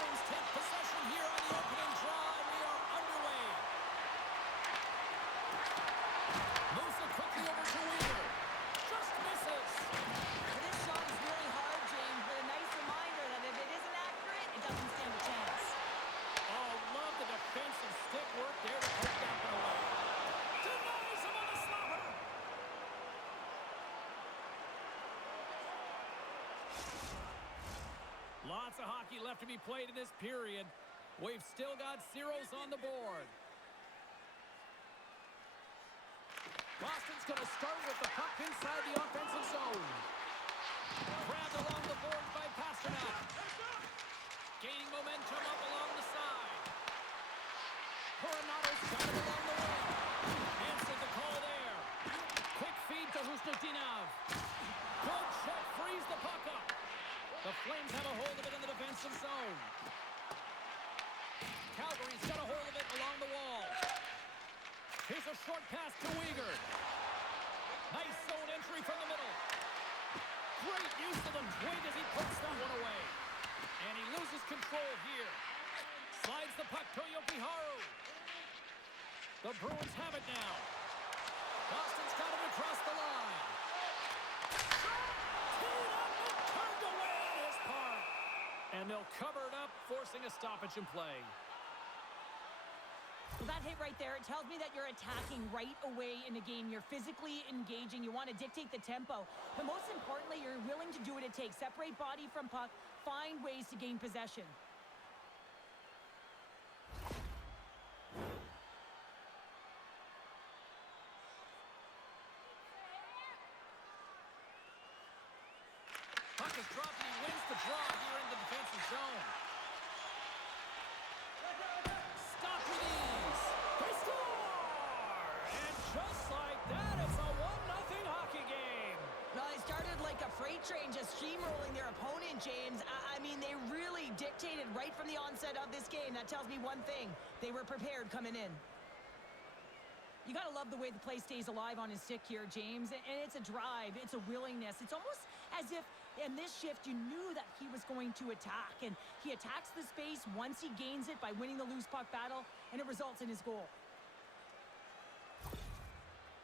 Flames take possession here on the opening draw, and we are underway. Moves it quickly over to Weaver. Just misses. Well, this shot is really hard, James, but a nice reminder that if it isn't accurate, it doesn't stand a chance. Oh, love the defensive stick work there to poke that one away. Denies him on the slapper. Lots of hockey left to be played in this period. We've still got zeros on the board. Boston's going to start with the puck inside the offensive zone. Grabbed along the boards by Pasternak. Gaining momentum up along the side. Coronado's got it along the wing. Answered the call there. Quick feed to Husnudinov. Good check, frees the puck up. The Flames have a hold of it in the defensive zone. Calgary's got a hold of it along the wall. Here's a short pass to Weegar. Nice zone entry from the middle. Great use of the twig as he puts that one away. And he loses control here. Slides the puck to Jokiharju. The Bruins have it now. Boston's got it across the line. Teed up and turned away on his part. And they'll cover it up, forcing a stoppage in play. Well, that hit right there, it tells me that you're attacking right away in the game. You're physically engaging. You want to dictate the tempo. But most importantly, you're willing to do what it takes. Separate body from puck. Find ways to gain possession. Puck is dropped and he wins the draw here in the defensive zone. Stop with ease. They score! And just like that, it's a 1-0 hockey game. Well, they started like a freight train just steamrolling their opponent, James. I mean, they really dictated right from the onset of this game. That tells me one thing. They were prepared coming in. You got to love the way the play stays alive on his stick here, James. And it's a drive. It's a willingness. It's almost as if in this shift you knew that he was going to attack. And he attacks the space once he gains it by winning the loose puck battle, and it results in his goal.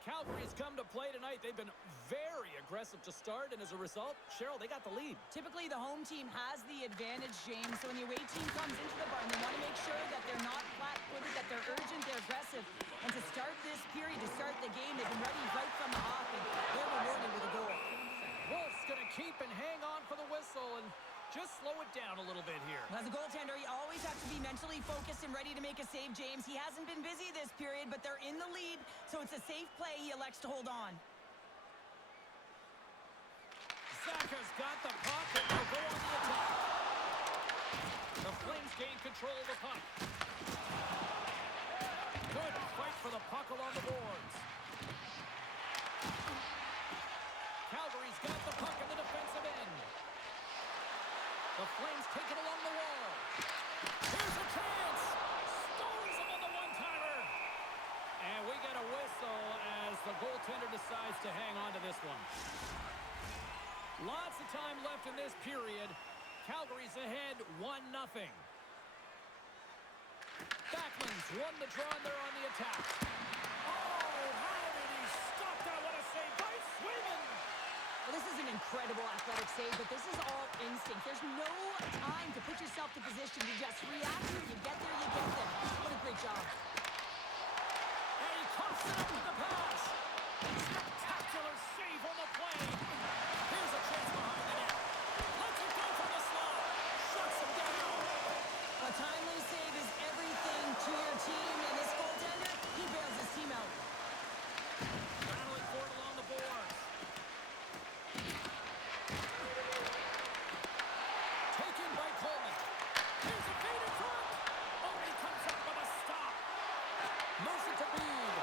Calgary's come to play tonight. They've been very aggressive to start, and as a result, Cheryl, they got the lead. Typically, the home team has the advantage, James. So when the away team comes into the barn, they want to make sure that they're not flat-footed, that they're urgent, they're aggressive. And to start this period, to start the game, they've been ready right from the off, and they're rewarded with a goal. Wolf's going to keep and hang on for the whistle and just slow it down a little bit here. As a goaltender, you always have to be mentally focused and ready to make a save, James. He hasn't been busy this period, but they're in the lead, so it's a safe play. He elects to hold on. Zaka's got the puck and will go on the attack. The Flames gain control of the puck. Good fight for the puck along the boards. Calgary's got the puck in the defensive end. The Flames take it along the wall. Here's a chance. Stones him on the one-timer. And we get a whistle as the goaltender decides to hang on to this one. Lots of time left in this period. Calgary's ahead 1-0. Backlund's won the draw and they're on the attack. Oh, how did he stop that? What a save by Swayman. Well, this is an incredible athletic save, but this is all instinct. There's no time to put yourself to position. You just react here. You get there, you get there. What a great job. And he coughs it up with the pass. Spectacular save on the play. Here's a chance behind the net. Lets it go from the slot. Shuts him down. A timely save is everything to your team, and this goaltender, he bails his team out. Battling for it along the boards. Taken by Coleman. Here's a feed in front. Oh, he comes up with a stop. Moves it to Beed.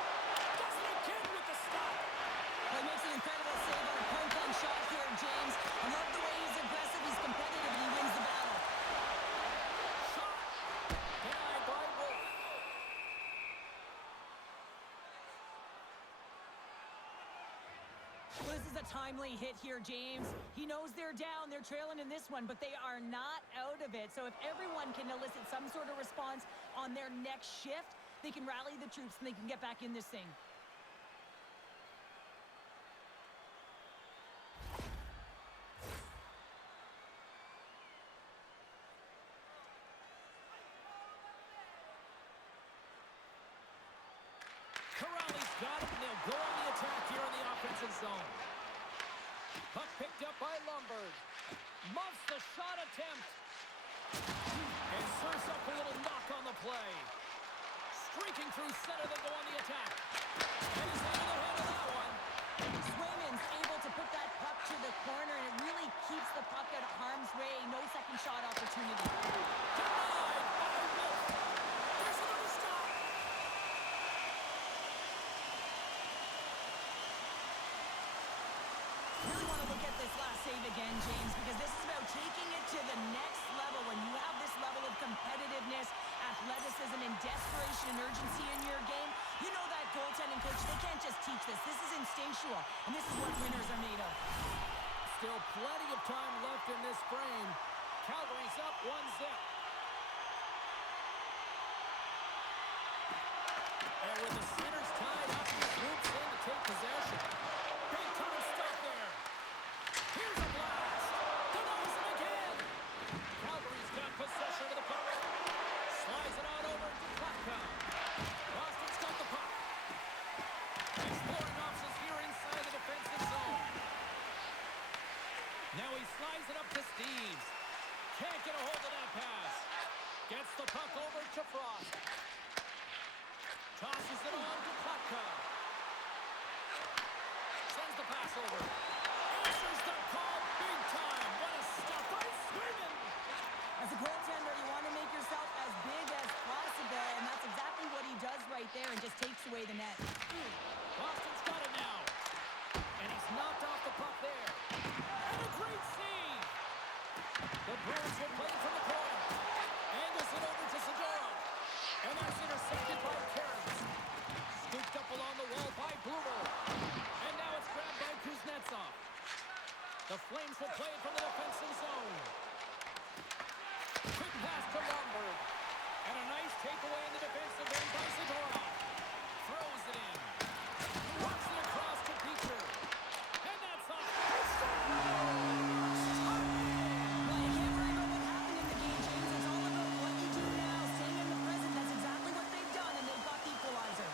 Does it again with the stop. Well, he makes an incredible save on a point-blank shot here, James. And This is a timely hit here, James. He knows they're down. They're trailing in this one, but they are not out of it. So if everyone can elicit some sort of response on their next shift, they can rally the troops and they can get back in this thing. Corrali's got it, and they'll go on the attack here in the offensive zone. Puck picked up by Lundberg. Muffs the shot attempt. And serves up a little knock on the play. Streaking through center, they go on the attack. And he's able to handle that one. Swayman's able to put that puck to the corner, and it really keeps the puck out of harm's way. No second shot opportunity. Denied by Wolf. There's another stop. Really want to look at this last save again, James, because this is about taking it to the next level. When you have this level of competitiveness, athleticism, and desperation and urgency in your game, you know that goaltending coach, they can't just teach this. This is instinctual, and this is what winners are made of. Still plenty of time left in this frame. Calgary's up 1-0. And with the centers tied up, he swoops in to take possession. Big time stop there. Here's a blast. Denies it again. Calgary's got possession of the puck. Slides it on over to Klatka. Boston's got the puck. Exploring options here inside the defensive zone. Now he slides it up to Steves. Can't get a hold of that pass. Gets the puck over to Frost. Tosses it on to Klatka. Sends the pass over. Answers the call big time. What a stop by Swayman. As a goaltender, you want to make yourself as big as possible, and that's exactly what he does right there and just takes away the net. Boston's got it now. And he's knocked off the puck there. And a great save. The Bruins will play from the corner. Angles it over to Zadorov. And that's intercepted by Cairns. Scooped up along the wall by Blumer. And now it's grabbed by Kuznetsov. The Flames will play it from the defensive zone. Quick pass to Lundberg. And a nice takeaway in the defensive end by Zadorov. Throws it in. Walks it across to Peter. And that's off. Well, you can't worry about what happened in the game, James. It's all about what you do now, staying in the present. That's exactly what they've done, and they've got the equalizer.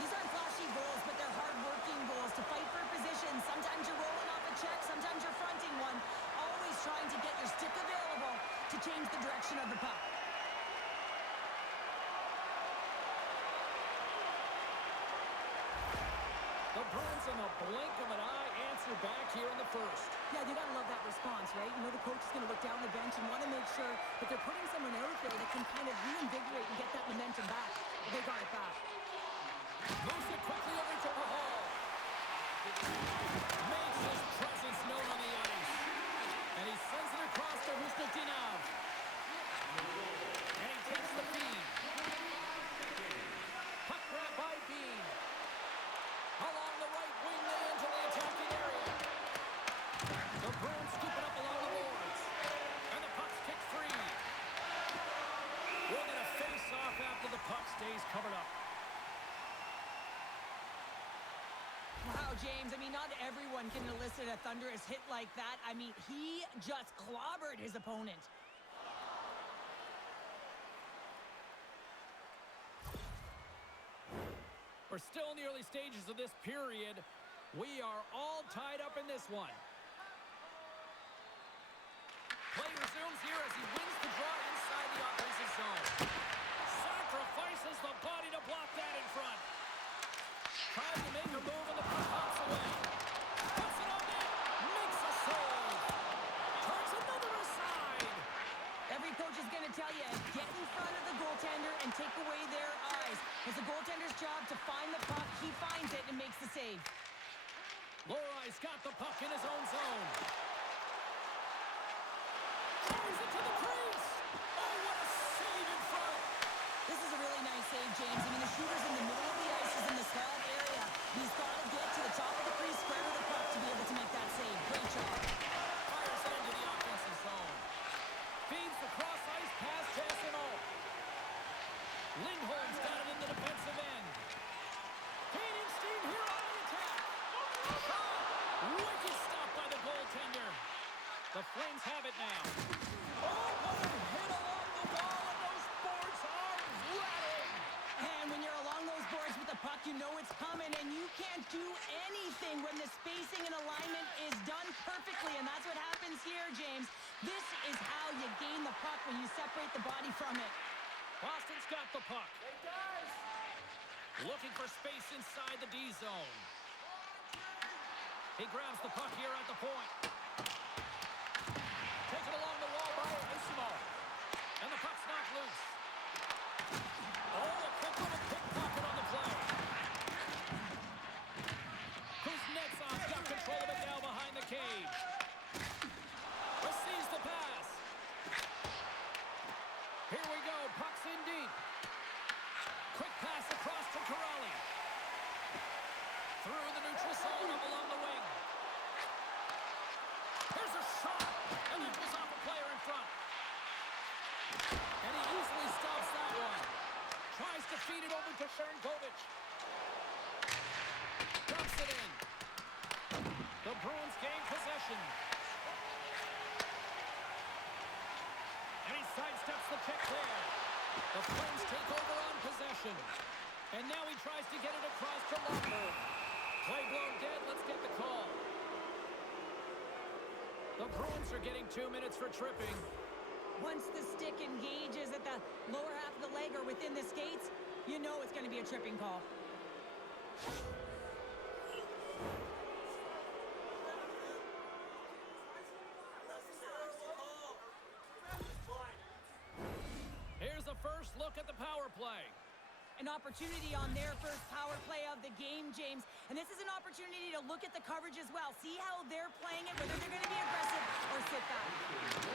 These aren't flashy goals, but they're hard-working goals to fight for position. Sometimes you're rolling off a check, sometimes you're fronting one. Always trying to get your stick available to change the direction of the puck. The Bruins in the blink of an eye answer back here in the first. Yeah, you gotta love that response, right? You know the coach is gonna look down the bench and want to make sure that they're putting someone out there that can kind of reinvigorate and get that momentum back. They got it back. Moves it quickly over to Hall. Makes his presence known on the ice. And he sends it across to Husnudinov. And he takes the feed. Puck grab by Bean. Along the right wing, they enter the attacking area. The Bruins scoop it up along the boards. And the puck's kicked free. We're going to face off after the puck stays covered up. Wow, James, I mean, not everyone can elicit a thunderous hit like that. I mean, he just clobbered his opponent. We're still in the early stages of this period. We are all tied up in this one. Play resumes here as he wins the draw inside the offensive zone. Sacrifices the body to block that in front. Tries to make a move and the puck hops away. Puts it on net. Makes a save. Turns another aside. Every coach is going to tell you, get in front of the goaltender and take away their eyes. It's the goaltender's job to find the puck. He finds it and makes the save. Lorai's got the puck in his own zone. Carries it to the crease. Oh, what a save in front. This is a really nice save, James. I mean, the shooter's in the middle of the ice, is in the slot area. He's got to get to the top of the crease Lindholm's got it in the defensive end. Gaining steam here on the attack. Shot. Wicked stop by the goaltender. The Flames have it now. Oh, what a hit along the wall, and those boards are rattling. And when you're along those boards with the puck, you know it's coming, and you can't do anything when the spacing and alignment is done perfectly, and that's what happens here, James. This is how you gain the puck when you separate the body from it. Boston's got the puck. Looking for space inside the D zone. He grabs the puck here at the point. Taken along the wall by Isimo. And the puck's knocked loose. Oh, a quick little pickpocket on the play. Kuznetsov's got control of it now behind the cage. Receives the pass. Here we go. Puck's in deep. Quick pass across to Corrali. Through the neutral zone up along the wing. Here's a shot. And that was off a player in front. And he easily stops that one. Tries to feed it over to Sharangovich. Dumps it in. The Bruins gain possession. And he sidesteps the pick there. The Flames take over on possession. And now he tries to get it across to Lundberg. Play blown dead. Let's get the call. The Bruins are getting 2 minutes for tripping. Once the stick engages at the lower half of the leg or within the skates, you know it's going to be a tripping call. Here's the first look at the power play. An opportunity on their first power play of the game, James. And this is an opportunity to look at the coverage as well. See how they're playing it, whether they're going to be aggressive or sit back.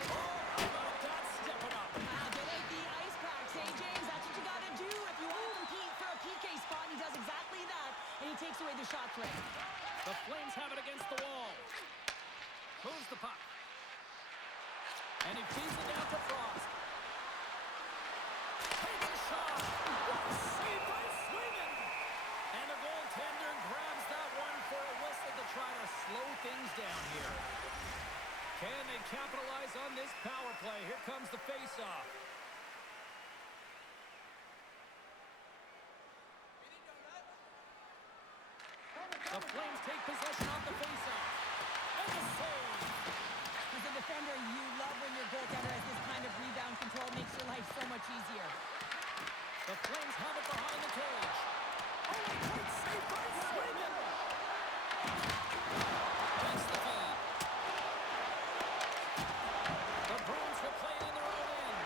Oh, about that stepping up. They like the ice packs, hey, James? That's what you got to do if you want to compete for a PK spot. He does exactly that, and he takes away the shot threat. The Flames have it against the wall. Moves the puck. And he feeds it down to Frost. Takes a shot. Save by Sweden. And the goaltender grabs that one for a whistle to try to slow things down here. Can they capitalize on this power play? Here comes the faceoff. The Flames take possession off the faceoff. And the save. As a defender, you love when your goaltender has this kind of rebound control. Makes your life so much easier. The Flames have it behind the cage. Oh, a great save by Sweden. Takes the feed. The Bruins will play it in their own end.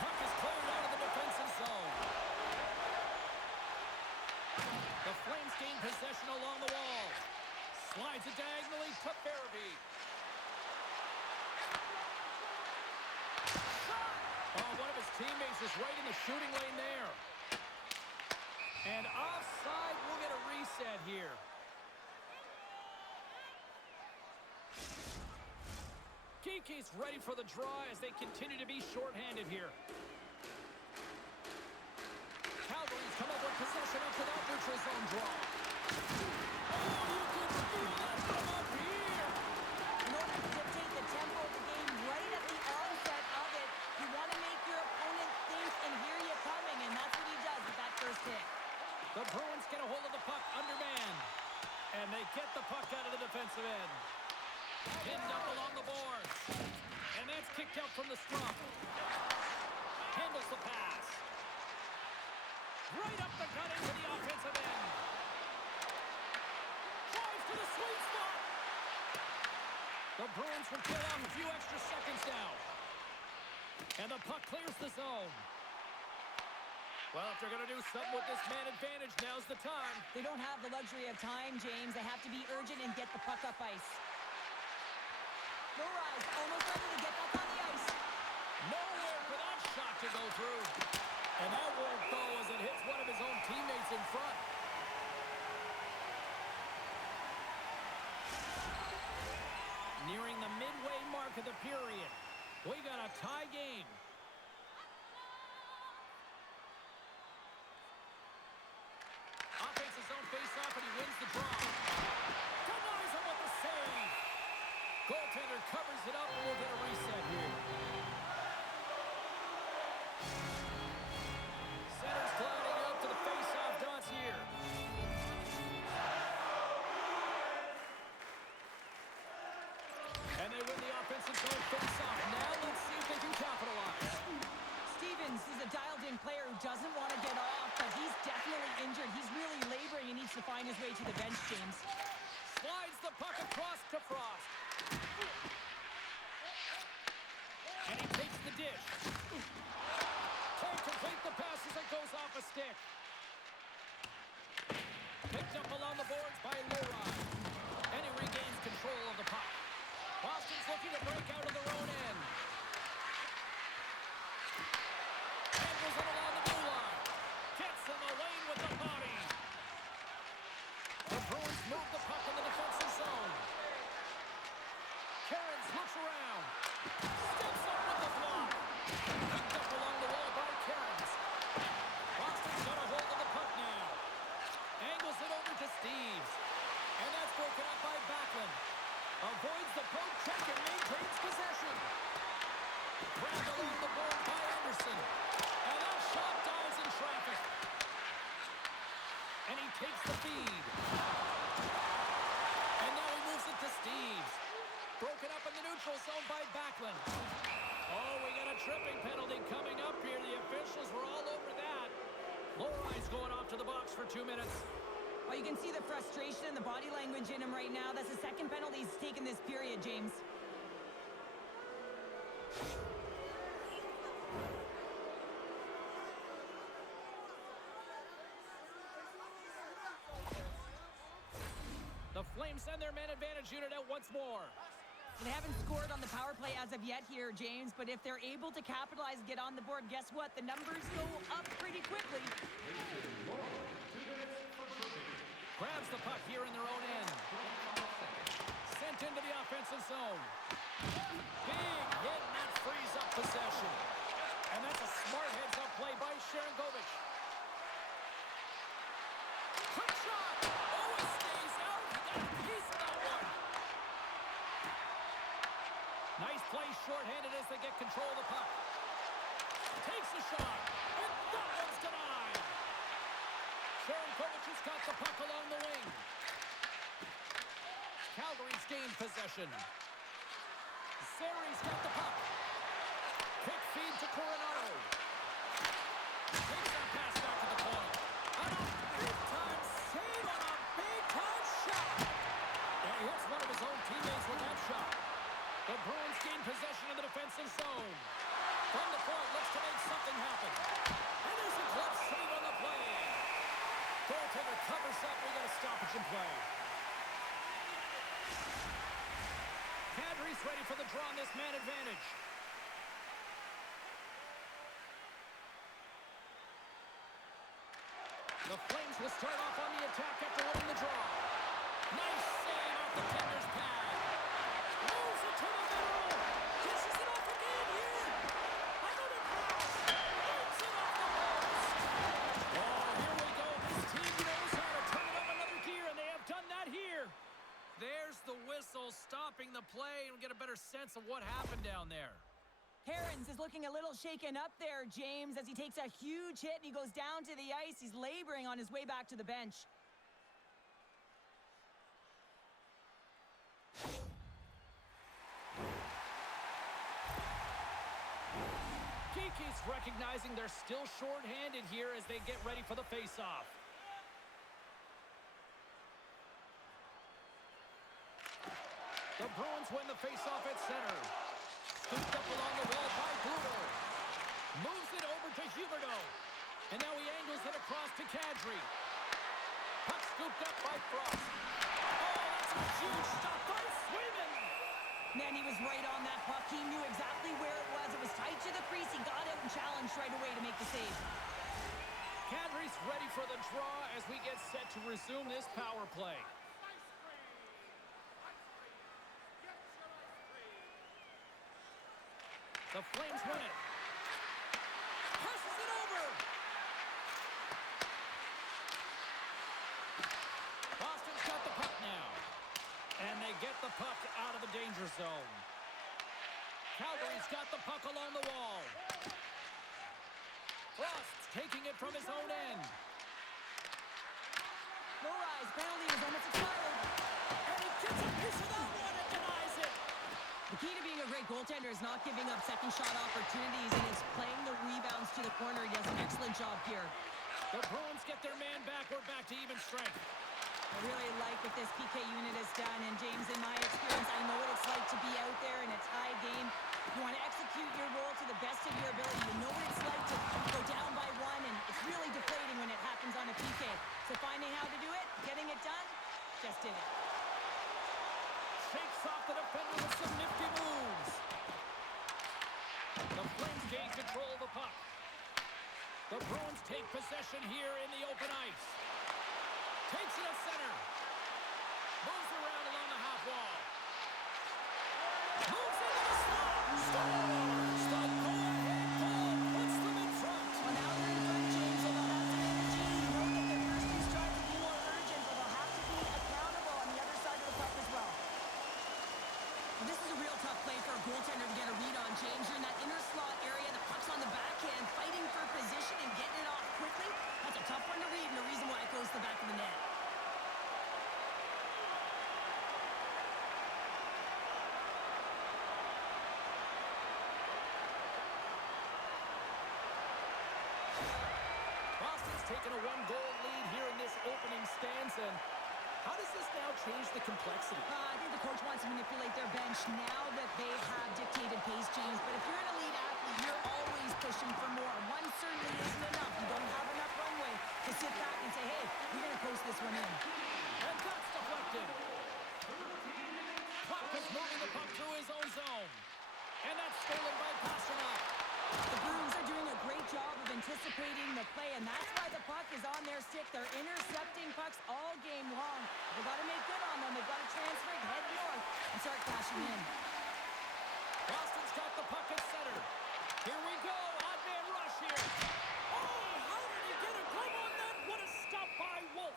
Puck is cleared out of the defensive zone. The Flames gain possession along the wall. Slides it diagonally to Farabee. Oh, one of his teammates is right in the shooting lane there. And offside, we'll get a reset here. Kiki's ready for the draw as they continue to be shorthanded here. Calgary's come up with possession after that neutral zone draw. Oh, you can feel that from up here. In order to dictate the tempo of the game right at the onset of it, you want to make your opponent think and hear you coming, and that's what he does with that first hit. The Bruins get a hold of the puck undermanned, and they get the puck out of the defensive end. Pinned up along the boards, and that's kicked out from the scrum. Handles the pass. Right up the gut into the offensive end. Drives to the sweet spot. The Bruins will kill off a few extra seconds now. And the puck clears the zone. Well, if they're going to do something with this man advantage, now's the time. They don't have the luxury of time, James. They have to be urgent and get the puck up ice. No rise. Almost ready to get back on the ice. Nowhere for that shot to go through. And that won't go as it hits one of his own teammates in front. Nearing the midway mark of the period. We got a tie game. find his way to the bench, James. Slides the puck across to Frost. And he takes the dish. Can't complete the pass as it goes off a stick. Picked up along the boards by Leroy. And he regains control of the puck. Boston's looking to break out of their own end. Angles it along the blue line. Gets in the lane with the body. The Bruins move the puck in the defensive zone. Cairns looks around. Steps up with the block. Picked up along the wall by Cairns. Boston's got a hold of the puck now. Angles it over to Steves. And that's broken up by Backlund. Avoids the poke check and maintains possession. Grabbed along the board by Anderson. And that shot dies in traffic. And he takes the feed. And now he moves it to Steves. Broken up in the neutral zone by Backlund. Oh, we got a tripping penalty coming up here. The officials were all over that. Lorai's going off to the box for 2 minutes. Well, you can see the frustration and the body language in him right now. That's the second penalty he's taken this period, James. The Flames send their man advantage unit out once more. They haven't scored on the power play as of yet here, James, but if they're able to capitalize and get on the board, guess what? The numbers go up pretty quickly. Grabs the puck here in their own end. Sent into the offensive zone. Big hit, and that frees up possession. And that's a smart heads-up play by Sharangovich. Quick shot! Oh, it stays out. He got a piece of that one. Nice play shorthanded as they get control of the puck. Takes the shot. And that one's denied. Sharangovich has got the puck along the wing. Calgary's gained possession. Zari's got the puck. Quick feed to Coronado. Takes that pass back to the point. And a big-time save on a big-time shot. And he hits one of his own teammates with that shot. The Bruins gain possession in the defensive zone. From the point, looks to make something happen. And there's a glove save on the play. Goaltender covers up. We got a stoppage in play. Kadri's ready for the draw on this man advantage. The Flames will start off on the attack after winning the draw. Nice save off the tender's pad. Moves it to the middle. Kisses it off again here. Another pass. Moves it off the post. Oh, here we go. This team knows how to turn it up another gear, and they have done that here. There's the whistle stopping the play, and we get a better sense of what happened down there. Cairns is looking a little shaken up there, James, as he takes a huge hit and he goes down to the ice. He's laboring on his way back to the bench. Kiki's recognizing they're still short-handed here as they get ready for the face-off. The Bruins win the face-off at center. Scooped up along the wall by Bluto. Moves it over to Huberdeau. And now he angles it across to Kadri. Puck scooped up by Frost. Oh, that's a huge stop by Swayman. Man, he was right on that puck. He knew exactly where it was. It was tight to the crease. He got out and challenged right away to make the save. Kadri's ready for the draw as we get set to resume this power play. The Flames win it. Passes it over. Boston's got the puck now. And they get the puck out of the danger zone. Calgary's got the puck along the wall. Frost's taking it from his own end. Lorai's penalty is almost expired. And he gets a piece of that one and denies it. The key to being a great goaltender is not giving up second shot opportunities, and it's playing the rebounds to the corner. He does an excellent job here. The Bruins get their man back. We're back to even strength. I really like what this PK unit has done. And, James, in my experience, I know what it's like to be out there in a tie game. You want to execute your role to the best of your ability. You know what it's like to go down by one, and it's really deflating when it happens on a PK. So finding how to do it, getting it done, just did it. Shakes off the defender with some nifty moves. The Flames gain control of the puck. The Bruins take possession here in the open ice. Takes it to center. Moves around along the half wall. Moves into the slot. Scores! The go-ahead goal puts them in front. Well, now they're in front, James, so they'll have some energy. You know that their first two starts will be more urgent, but they'll have to be accountable on the other side of the puck as well. Well, this is a real tough play for a goaltender to get a read on, James. You're in that inner slot area. The puck's on the backhand, fighting for position and getting it off quickly. That's a tough one to read, and the reason why it goes to the back of the net. Boston's taken a one-goal lead here in this opening stanza. And how does this now change the complexity? I think the coach wants to manipulate their bench now that they have dictated pace, James. But if you're an elite athlete, you're always pushing for more. One certainly isn't enough. You don't have enough runway to sit back and say, hey, we're going to post this one in. And that's deflected. Puck is moving the puck through his own zone. And that's stolen by Pasternak. The Bruins are doing a great job of anticipating the play, and that's why the puck is on their stick. They're intercepting pucks all game long. They've got to make good on them. They've got to transfer it, head north, and start crashing in. Boston's got the puck at center. Here we go. Odd man rush here. Oh, how did he get a glove on that? What a stop by Wolf.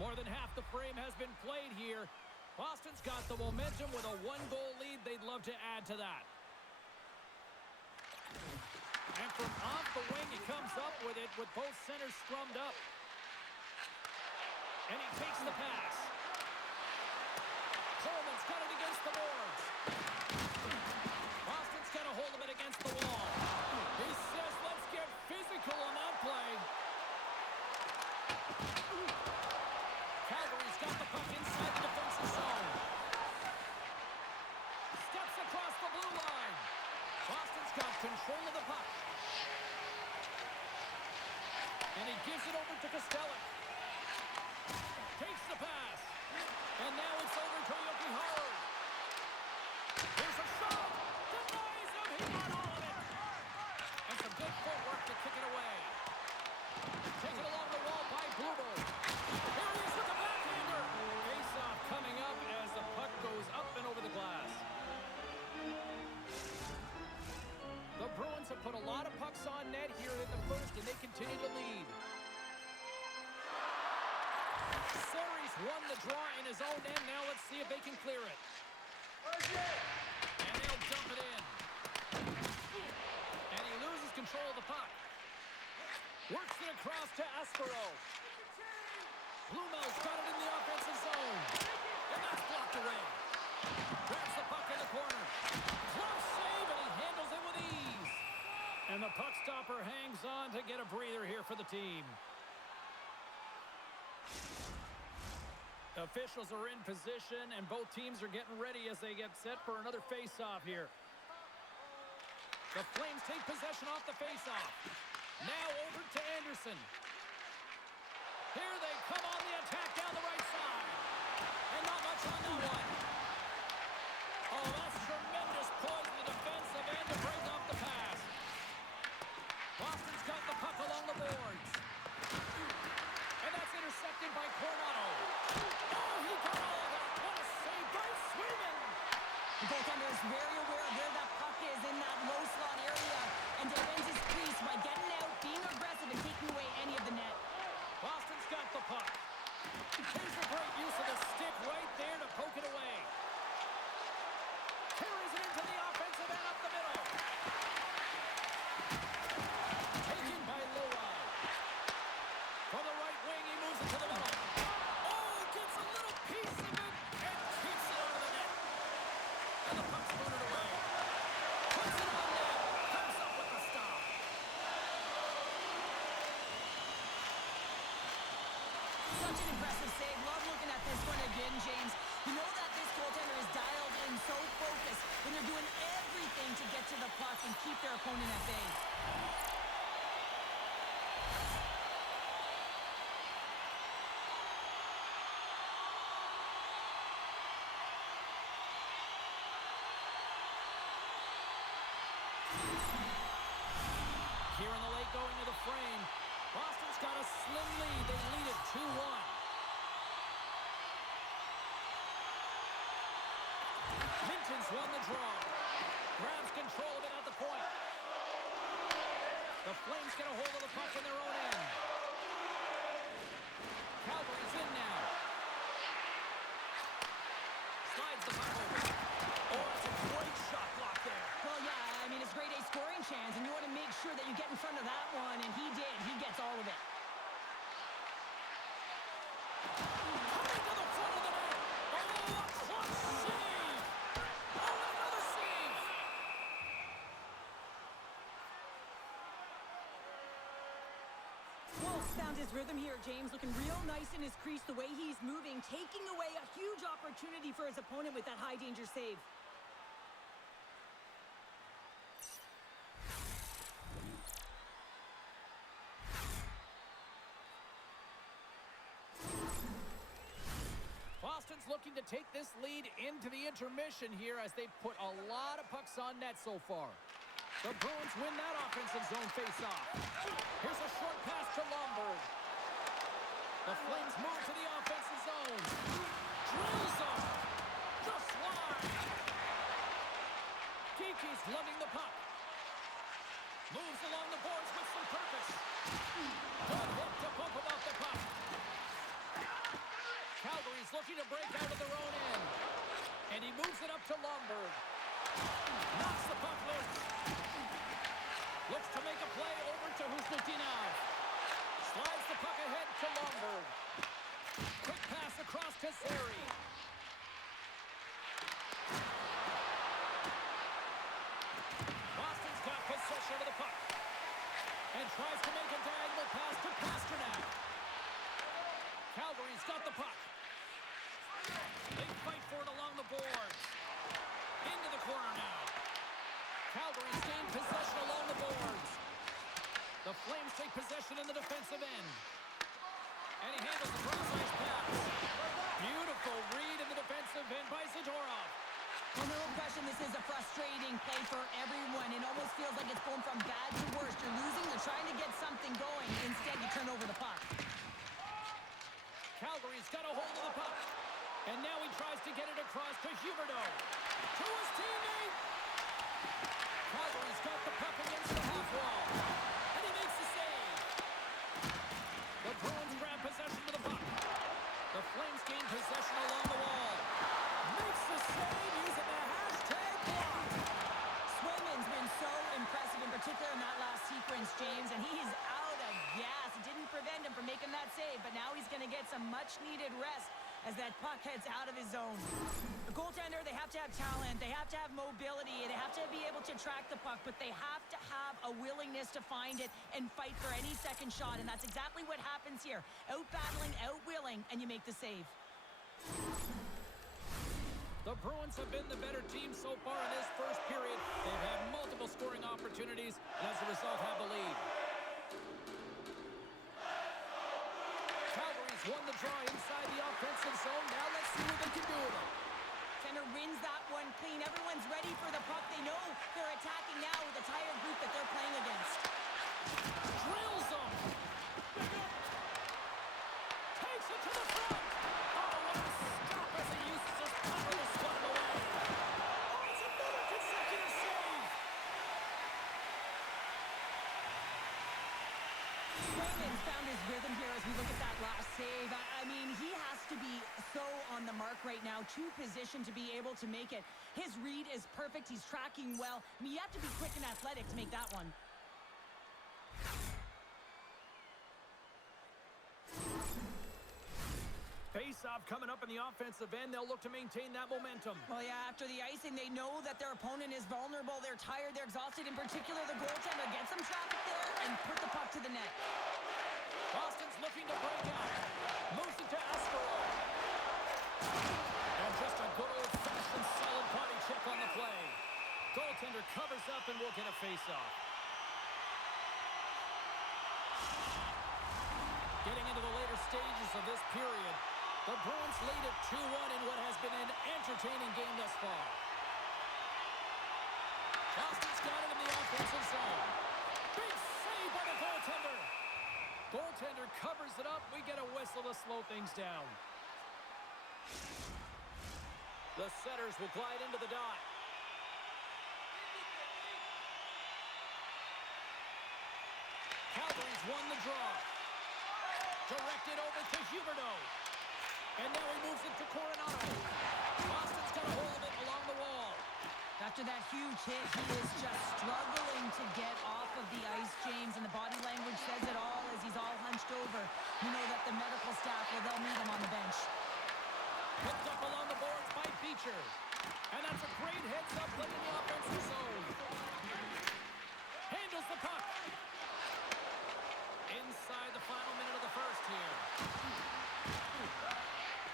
More than half the frame has been played here. Boston's got the momentum with a one-goal lead. They'd love to add to that. And from off the wing, he comes up with it with both centers strummed up. And he takes the pass. Coleman's got it against the boards. Boston's got a hold of it against the wall. He says, let's get physical on that play. Calgary's got the puck inside the defensive zone. Steps across the blue line. Boston's got control of the puck. And he gives it over to Costello. Takes the pass. And now it's over to Yoki-Haru. Here's a shot. Denies him. He got all of it. And some good footwork to kick it away. Taken along the wall by Bluebell. Here he is with the backhander. Face-off coming up as the puck goes up and over the glass. The Bruins have put a lot of pucks on net here in the first, and they continue to lead. Series won the draw in his own end. Now let's see if they can clear it. And they'll dump it in. And he loses control of the puck. Works it across to Aspero. Bluebell's got it in the offensive zone. And that's blocked away. Grabs the puck in the corner. Close save, and he handles it with ease. And the puck stopper hangs on to get a breather here for the team. Officials are in position, and both teams are getting ready as they get set for another face-off here. The Flames take possession off the face-off. Now over to Anderson. Here they come on the attack down the right side. And not much on that one. Oh, that's tremendous poise in the defensive end to break off the pass. Boston's got the puck along the boards. And that's intercepted by Coronado. Oh, he got all of that. What a save by Swayman. The goaltender is very aware of where that puck is in that low slot area and defends his crease by getting out, being aggressive, and taking away any of the net. Boston's got the puck. Here's a great use of the stick right there to poke it away. Carries it into the offensive end up the middle. Taken by Lowry. From the right wing, he moves it to the middle. Oh, gets a little piece of it and keeps it out of the net. And the puck's booted away. Puts it on net. Comes up with the stop. Such an impressive save. Love looking at this one again, James. You know that this goaltender is dialed in, so focused, when they're doing everything to get to the puck and keep their opponent at bay. Here in the late going to the frame. Boston's got a slim lead. They lead it 2-1. Minton's won the draw. Grabs control of it at the point. The Flames get a hold of the puck in their own end. Calgary's in now. Slides the puck over. Oh, it's a great shot block there. Well, yeah, I mean, it's grade A scoring chance, and you want to make sure that you get in front of that one, and he did. He gets all of it. Coming to the front of the net. Oh, a clutch save. Oh, another save. Wolf's found his rhythm here, James, looking real nice in his crease, the way he's moving, taking away a huge opportunity for his opponent with that high-danger save. Boston's looking to take this lead into the intermission here as they've put a lot of pucks on net so far. The Bruins win that offensive zone face-off. Here's a short pass to Lomberg. The Flames move to the offensive zone. Drills them. Just wide. Kiki's lugging the puck. Moves along the boards with some purpose. Good hook to bump him off the puck. Calgary's looking to break out of their own end. And he moves it up to Lomberg. Knocks the puck loose. Looks to make a play over to Husnutinov. Slides the puck ahead to Lomberg. Quick pass across to Seri. Boston's got possession of the puck. And tries to make a diagonal pass to Pasternak. Calgary's got the puck. They fight for it along the boards. Into the corner now. Calgary's gained possession along the boards. The Flames take possession in the defensive end. And he handles the cross-ice pass. Beautiful read in the defensive end by Zadorov. Well, no question, this is a frustrating play for everyone. It almost feels like it's going from bad to worse. You're losing, you're trying to get something going. Instead, you turn over the puck. Calgary's got a hold of the puck. And now he tries to get it across to Huberdeau. To his teammate. Calgary's got the puck against the half wall. And he makes the save. The Bruins grab possession of the puck. The Flames gain possession along the wall. Makes the save using the hashtag block. Swayman's been so impressive, in particular in that last sequence, James, and he's out of gas. It didn't prevent him from making that save, but now he's going to get some much-needed rest as that puck heads out of his zone. The goaltender, they have to have talent, they have to have mobility, they have to be able to track the puck, but they have to have a willingness to find it and fight for any second shot, and that's exactly what happens here. Out-battling, out-willing, and you make the save. The Bruins have been the better team so far in this first period. They've had multiple scoring opportunities, and as a result have the lead. Calgary's won the draw inside the offensive zone. Now let's see what they can do with it. Center wins that one clean. Everyone's ready for the puck. They know they're attacking now with the tired group that they're playing against. Drills them. Takes it to the front. Oh, what a stop as he uses his power to swat it away. Oh, it's another consecutive save. Swayman's found his rhythm here as we look at that last save. I mean, he has to be so on the mark right now, to position to be able to make it. His read is perfect. He's tracking well. I mean, you have to be quick and athletic to make that one. Face-off coming up in the offensive end. They'll look to maintain that momentum. Well, yeah, after the icing, they know that their opponent is vulnerable. They're tired. They're exhausted. In particular, the goaltender gets some traffic there and put the puck to the net. Boston's looking to break out. Moves it to Askarov. And just a good old-fashioned solid body check on the play. Goaltender covers up and will get a face-off. Getting into the later stages of this period, the Bruins lead at 2-1 in what has been an entertaining game thus far. Boston's got it in the offensive zone. Big save by the goaltender. Goaltender covers it up. We get a whistle to slow things down. The setters will glide into the dot. Calgary's won the draw. Directed over to Huberdeau. And now he moves it to Coronado. Boston's got a hold of it along the wall. After that huge hit, he is just struggling to get off of the ice, James, and the body language says it all as he's all hunched over. You know that the medical staff, well, they'll meet him on the bench. Picked up along the boards by Beecher. And that's a great heads-up play in the offensive zone. Handles the puck. Inside the final minute of the first here.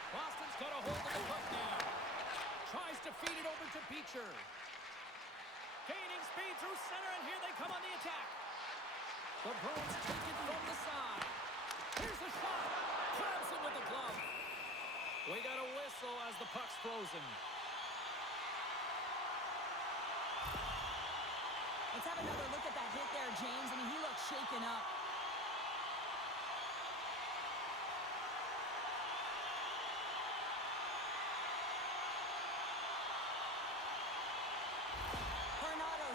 Boston's got a hold of the puck now. Tries to feed it over to Beecher. Gaining speed through center, and here they come on the attack. The Bruins take it from the side. Here's the shot. Grabs it with the glove. We got a whistle as the puck's frozen. Let's have another look at that hit there, James. I mean, he looks shaken up.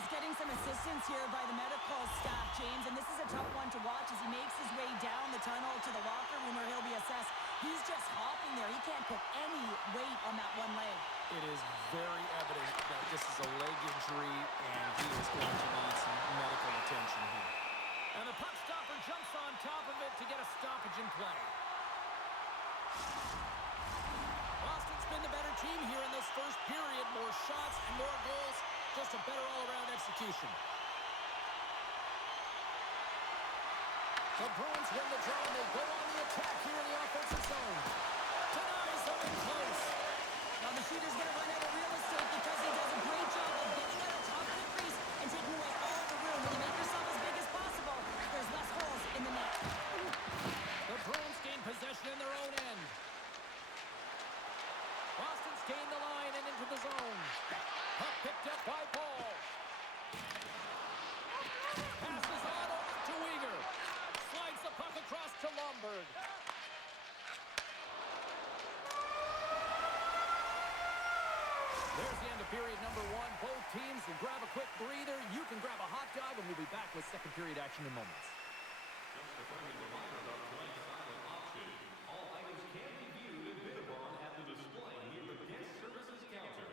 Getting some assistance here by the medical staff, James, and this is a tough one to watch as he makes his way down the tunnel to the locker room where he'll be assessed. He's just hopping there. He can't put any weight on that one leg. It is very evident that this is a leg injury, and he is going to need some medical attention here. And the puck stopper jumps on top of it to get a stoppage in play. Boston's been the better team here in this first period. More shots and more goals. Just a better all-around execution. The Bruins win the draw, and they go on the attack here in the offensive zone. Denies them in close. Now the shooter's going to run out of real estate because he does a great job of getting out of top of the crease and taking away all the room. When you make yourself as big as possible, there's less holes in the net. The Bruins gain possession in their own end. Boston's gained the line and into the zone. Puck picked up by Paul. Passes on over to Uyghur. Slides the puck across to Lomberg. There's the end of period number one. Both teams will grab a quick breather. You can grab a hot dog, and we'll be back with second period action in moments. Just a friendly reminder about tonight's silent auction. All items can be viewed and bid upon at the display near the guest services counter.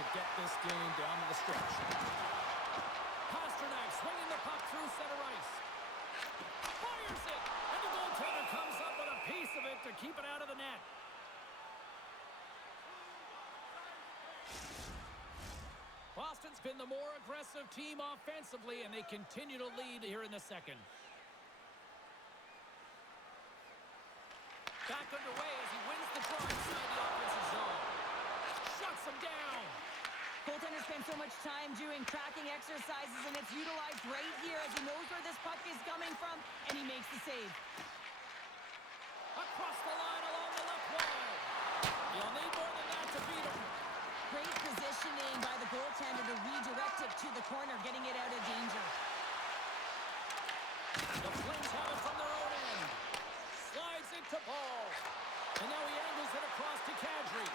to get this game down to the stretch. Pasternak swinging the puck through center ice. Fires it! And the goaltender comes up with a piece of it to keep it out of the net. Boston's been the more aggressive team offensively, and they continue to lead here in the second. Back underway as he wins the draw inside the offensive zone. Shuts him down. Goaltender spends so much time doing tracking exercises, and it's utilized right here as he knows where this puck is coming from, and he makes the save. Across the line along the left wall. You'll need more than that to beat him. Great positioning by the goaltender to redirect it to the corner, getting it out of danger. The Flames have it from their own end. Slides into Paul. And now he angles it across to Kadri.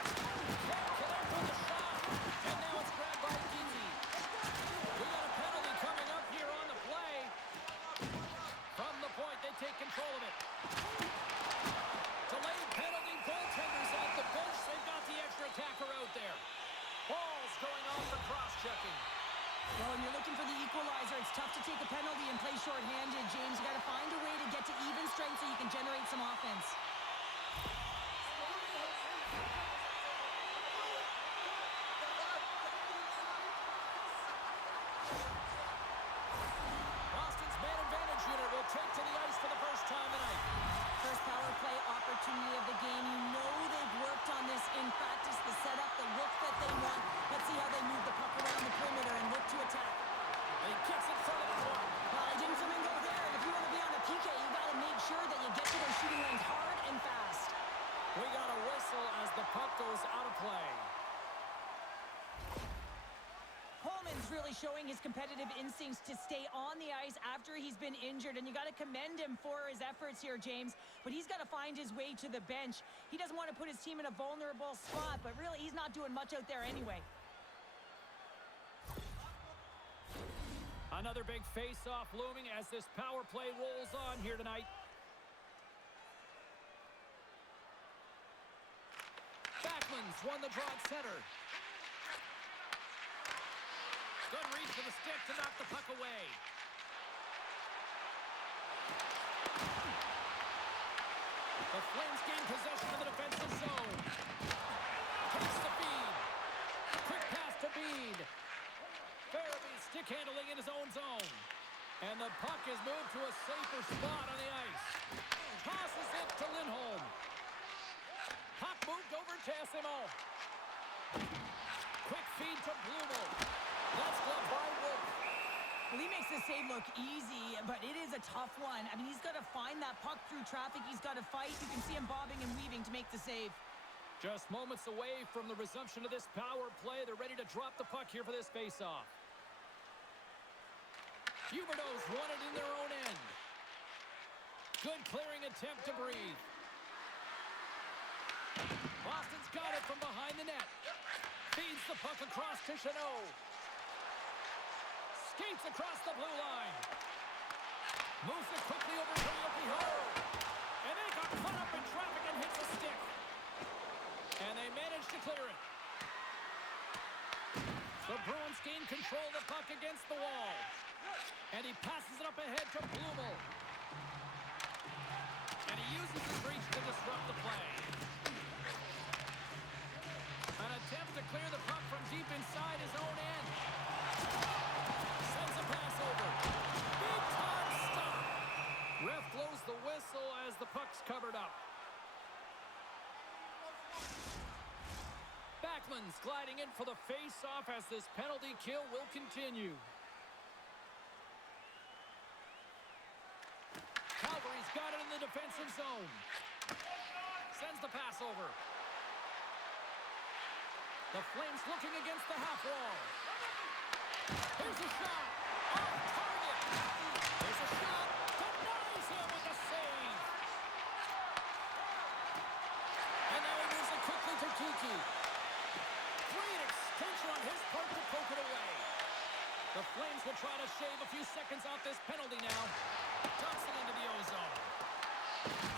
Can't connect with the shot. And now it's grabbed by Geezy. We got a penalty coming up here on the play. From the point, they take control of it. Delayed penalty. Goaltender's at the bench. They've got the extra attacker out there. Ball's going off for cross-checking. Well, when you're looking for the equalizer, it's tough to take a penalty and play shorthanded, James. You got to find a way to get to even strength so you can generate some offense. Boston's man advantage unit will take to the ice for the first time tonight. First power play opportunity of the game. You know they've worked on this in practice, the setup, the look that they want. Let's see how they move the puck around the perimeter and look to attack. And he kicks in front of the net. Well, he didn't flamingo there, and if you want to be on a PK, you got to make sure that you get to those shooting lanes hard and fast. We got a whistle as the puck goes out of play. Coleman's really showing his competitive instincts to stay on the ice after he's been injured, and you got to commend him for his efforts here, James. But he's got to find his way to the bench. He doesn't want to put his team in a vulnerable spot, but really he's not doing much out there anyway. Another big face-off looming as this power play rolls on here tonight. Backlund's won the draw at center. Good reach to the stick to knock the puck away. The Flames gain possession of the defensive zone. Takes the feed. Quick pass to Bead. Farabee stick handling in his own zone. And the puck is moved to a safer spot on the ice. Tosses it to Lindholm. Puck moved over to SMO. Quick feed to Blumel. That's gloved by Wolf. Well, he makes the save look easy, but it is a tough one. I mean, he's got to find that puck through traffic. He's got to fight. You can see him bobbing and weaving to make the save. Just moments away from the resumption of this power play. They're ready to drop the puck here for this face-off. Huberdeau's won it in their own end. Good clearing attempt to breathe. Boston's got it from behind the net. Feeds the puck across to Chanot. Skates across the blue line. Moves it quickly over to Yoki-Ho. And they got caught up in traffic and hits a stick. And they managed to clear it. The Bruins gain control of the puck against the wall. And he passes it up ahead to Blumel. And he uses his reach to disrupt the play. An attempt to clear the puck from deep inside his own end. Sends a pass over. Big time stop. Ref blows the whistle as the puck's covered up. Backlund's gliding in for the face-off as this penalty kill will continue. Calgary's got it in the defensive zone. Sends the pass over. The Flames looking against the half wall. Here's a shot. Off target. There's a shot. Denies him with a save. And now he moves it quickly to Kiki. Great extension on his part to poke it away. The Flames will try to shave a few seconds off this penalty now. Dumps it into the O-zone.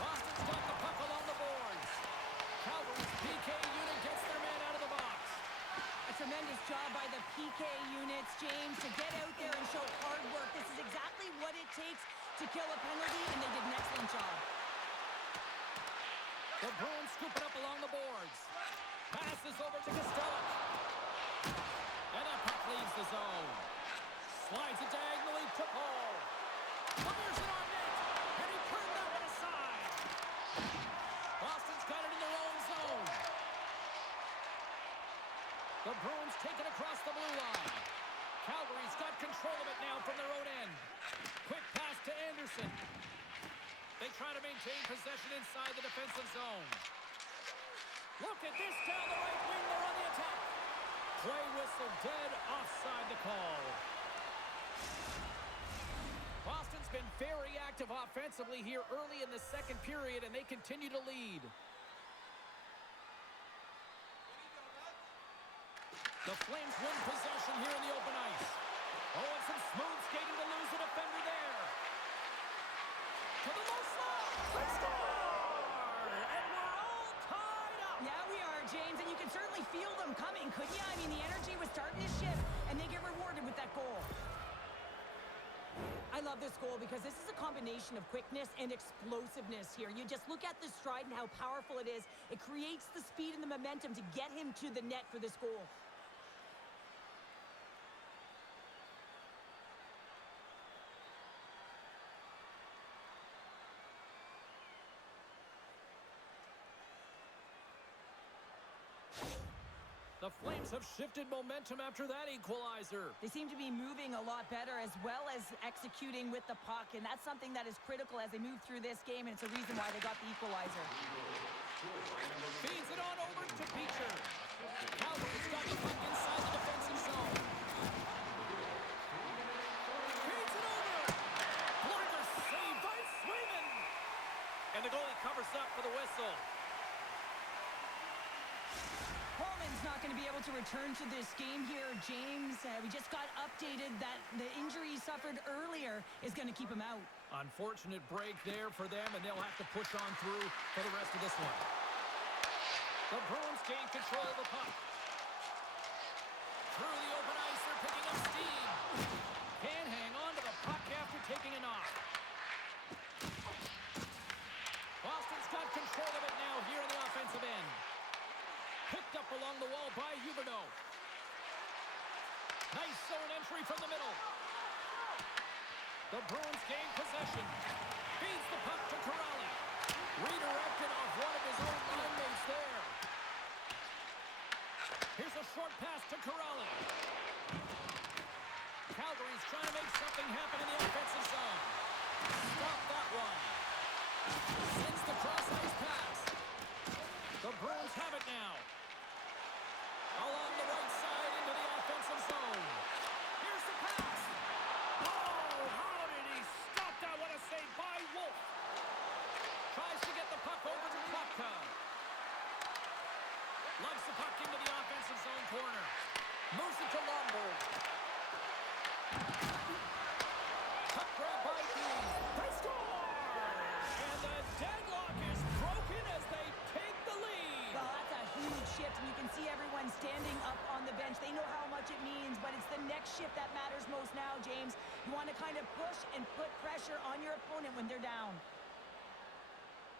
Boston's got the puck along the boards. Calgary's PK unit gets their man out of the box. A tremendous job by the PK units, James, to get out there and show hard work. This is exactly what it takes to kill a penalty, and they did an excellent job. The Bruins scoop it up along the boards. Passes over to Costello. And that puck leaves the zone. Slides it diagonally to Paul. Fires it on net. And he turned that one aside. Boston's got it in their own zone. The Bruins take it across the blue line. Calgary's got control of it now from their own end. Quick pass to Anderson. They try to maintain possession inside the defensive zone. Look at this down the right wing. They're on the attack. Play whistle dead offside the call. Boston's been very active offensively here early in the second period, and they continue to lead. The Flames win possession here in the open ice. Oh, and some smooth skating to lose the defender there. To the low slot. They score! And we're all tied up. Yeah, we are, James, and you can certainly feel them coming, couldn't you? I mean, the energy was starting to shift, and they get rewarded with that goal. I love this goal because this is a combination of quickness and explosiveness here. You just look at the stride and how powerful it is. It creates the speed and the momentum to get him to the net for this goal. The Flames have shifted momentum after that equalizer. They seem to be moving a lot better as well as executing with the puck, and that's something that is critical as they move through this game, and it's a reason why they got the equalizer. Feeds it on over to Beecher. Calgary's got the puck inside the defensive zone. Feeds it over. Blocker saved by Swayman. And the goalie covers up for the whistle. Coleman's not going to be able to return to this game here, James. We just got updated that the injury he suffered earlier is going to keep him out. Unfortunate break there for them, and they'll have to push on through for the rest of this one. The Bruins gain control of the puck. Through the open ice, they're picking up steam. Can't hang on to the puck after taking a knock. Boston's got control of it now here in the offensive end. Picked up along the wall by Huberdeau. Nice zone entry from the middle. The Bruins gain possession. Feeds the puck to Corrali. Redirected off one of his own line mates there. Here's a short pass to Corrali. Calgary's trying to make something happen in the offensive zone. Stop that one. Sends the cross-ice pass. The Bruins have it now. Along the right side into the offensive zone. Here's the pass. Oh, how did he stop that? What a save by Wolf. Tries to get the puck over to Klopka. Lugs the puck into the offensive zone corner. Moves it to Lomberg. Puck grab by Dean. They score! And the deadlock is broken as they take the lead. Well, that's a huge shift, and you can see everyone standing up on the bench. They know how much it means, but it's the next shift that matters most now, James. You want to kind of push and put pressure on your opponent when they're down.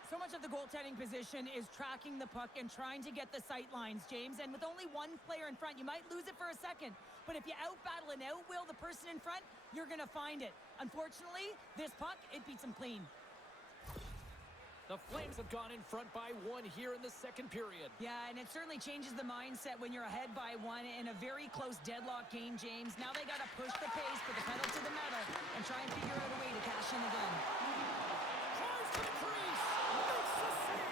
So much of the goaltending position is tracking the puck and trying to get the sight lines, James. And with only one player in front, you might lose it for a second. But if you out-battle and out-will the person in front, you're going to find it. Unfortunately, this puck, it beats them clean. The Flames have gone in front by one here in the second period. Yeah, and it certainly changes the mindset when you're ahead by one in a very close deadlock game, James. Now they got to push the pace, put the pedal to the metal, and try and figure out a way to cash in again. Tries to the crease. Makes the save.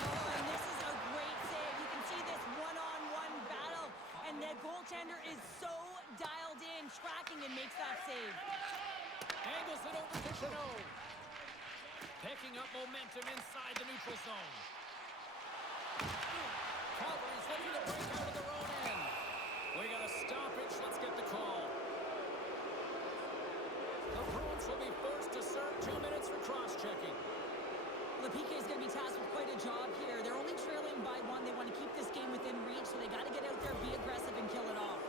Oh, and this is a great save. You can see this one-on-one battle, and the goaltender is so dialed in, tracking, and makes that save. Angles it over to Chanot. Picking up momentum inside the neutral zone. Calgary's looking to break out of their own end. We got a stoppage. Let's get the call. The Bruins will be forced to serve 2 minutes for cross-checking. Well, the PK is going to be tasked with quite a job here. They're only trailing by one. They want to keep this game within reach, so they got to get out there, be aggressive, and kill it off.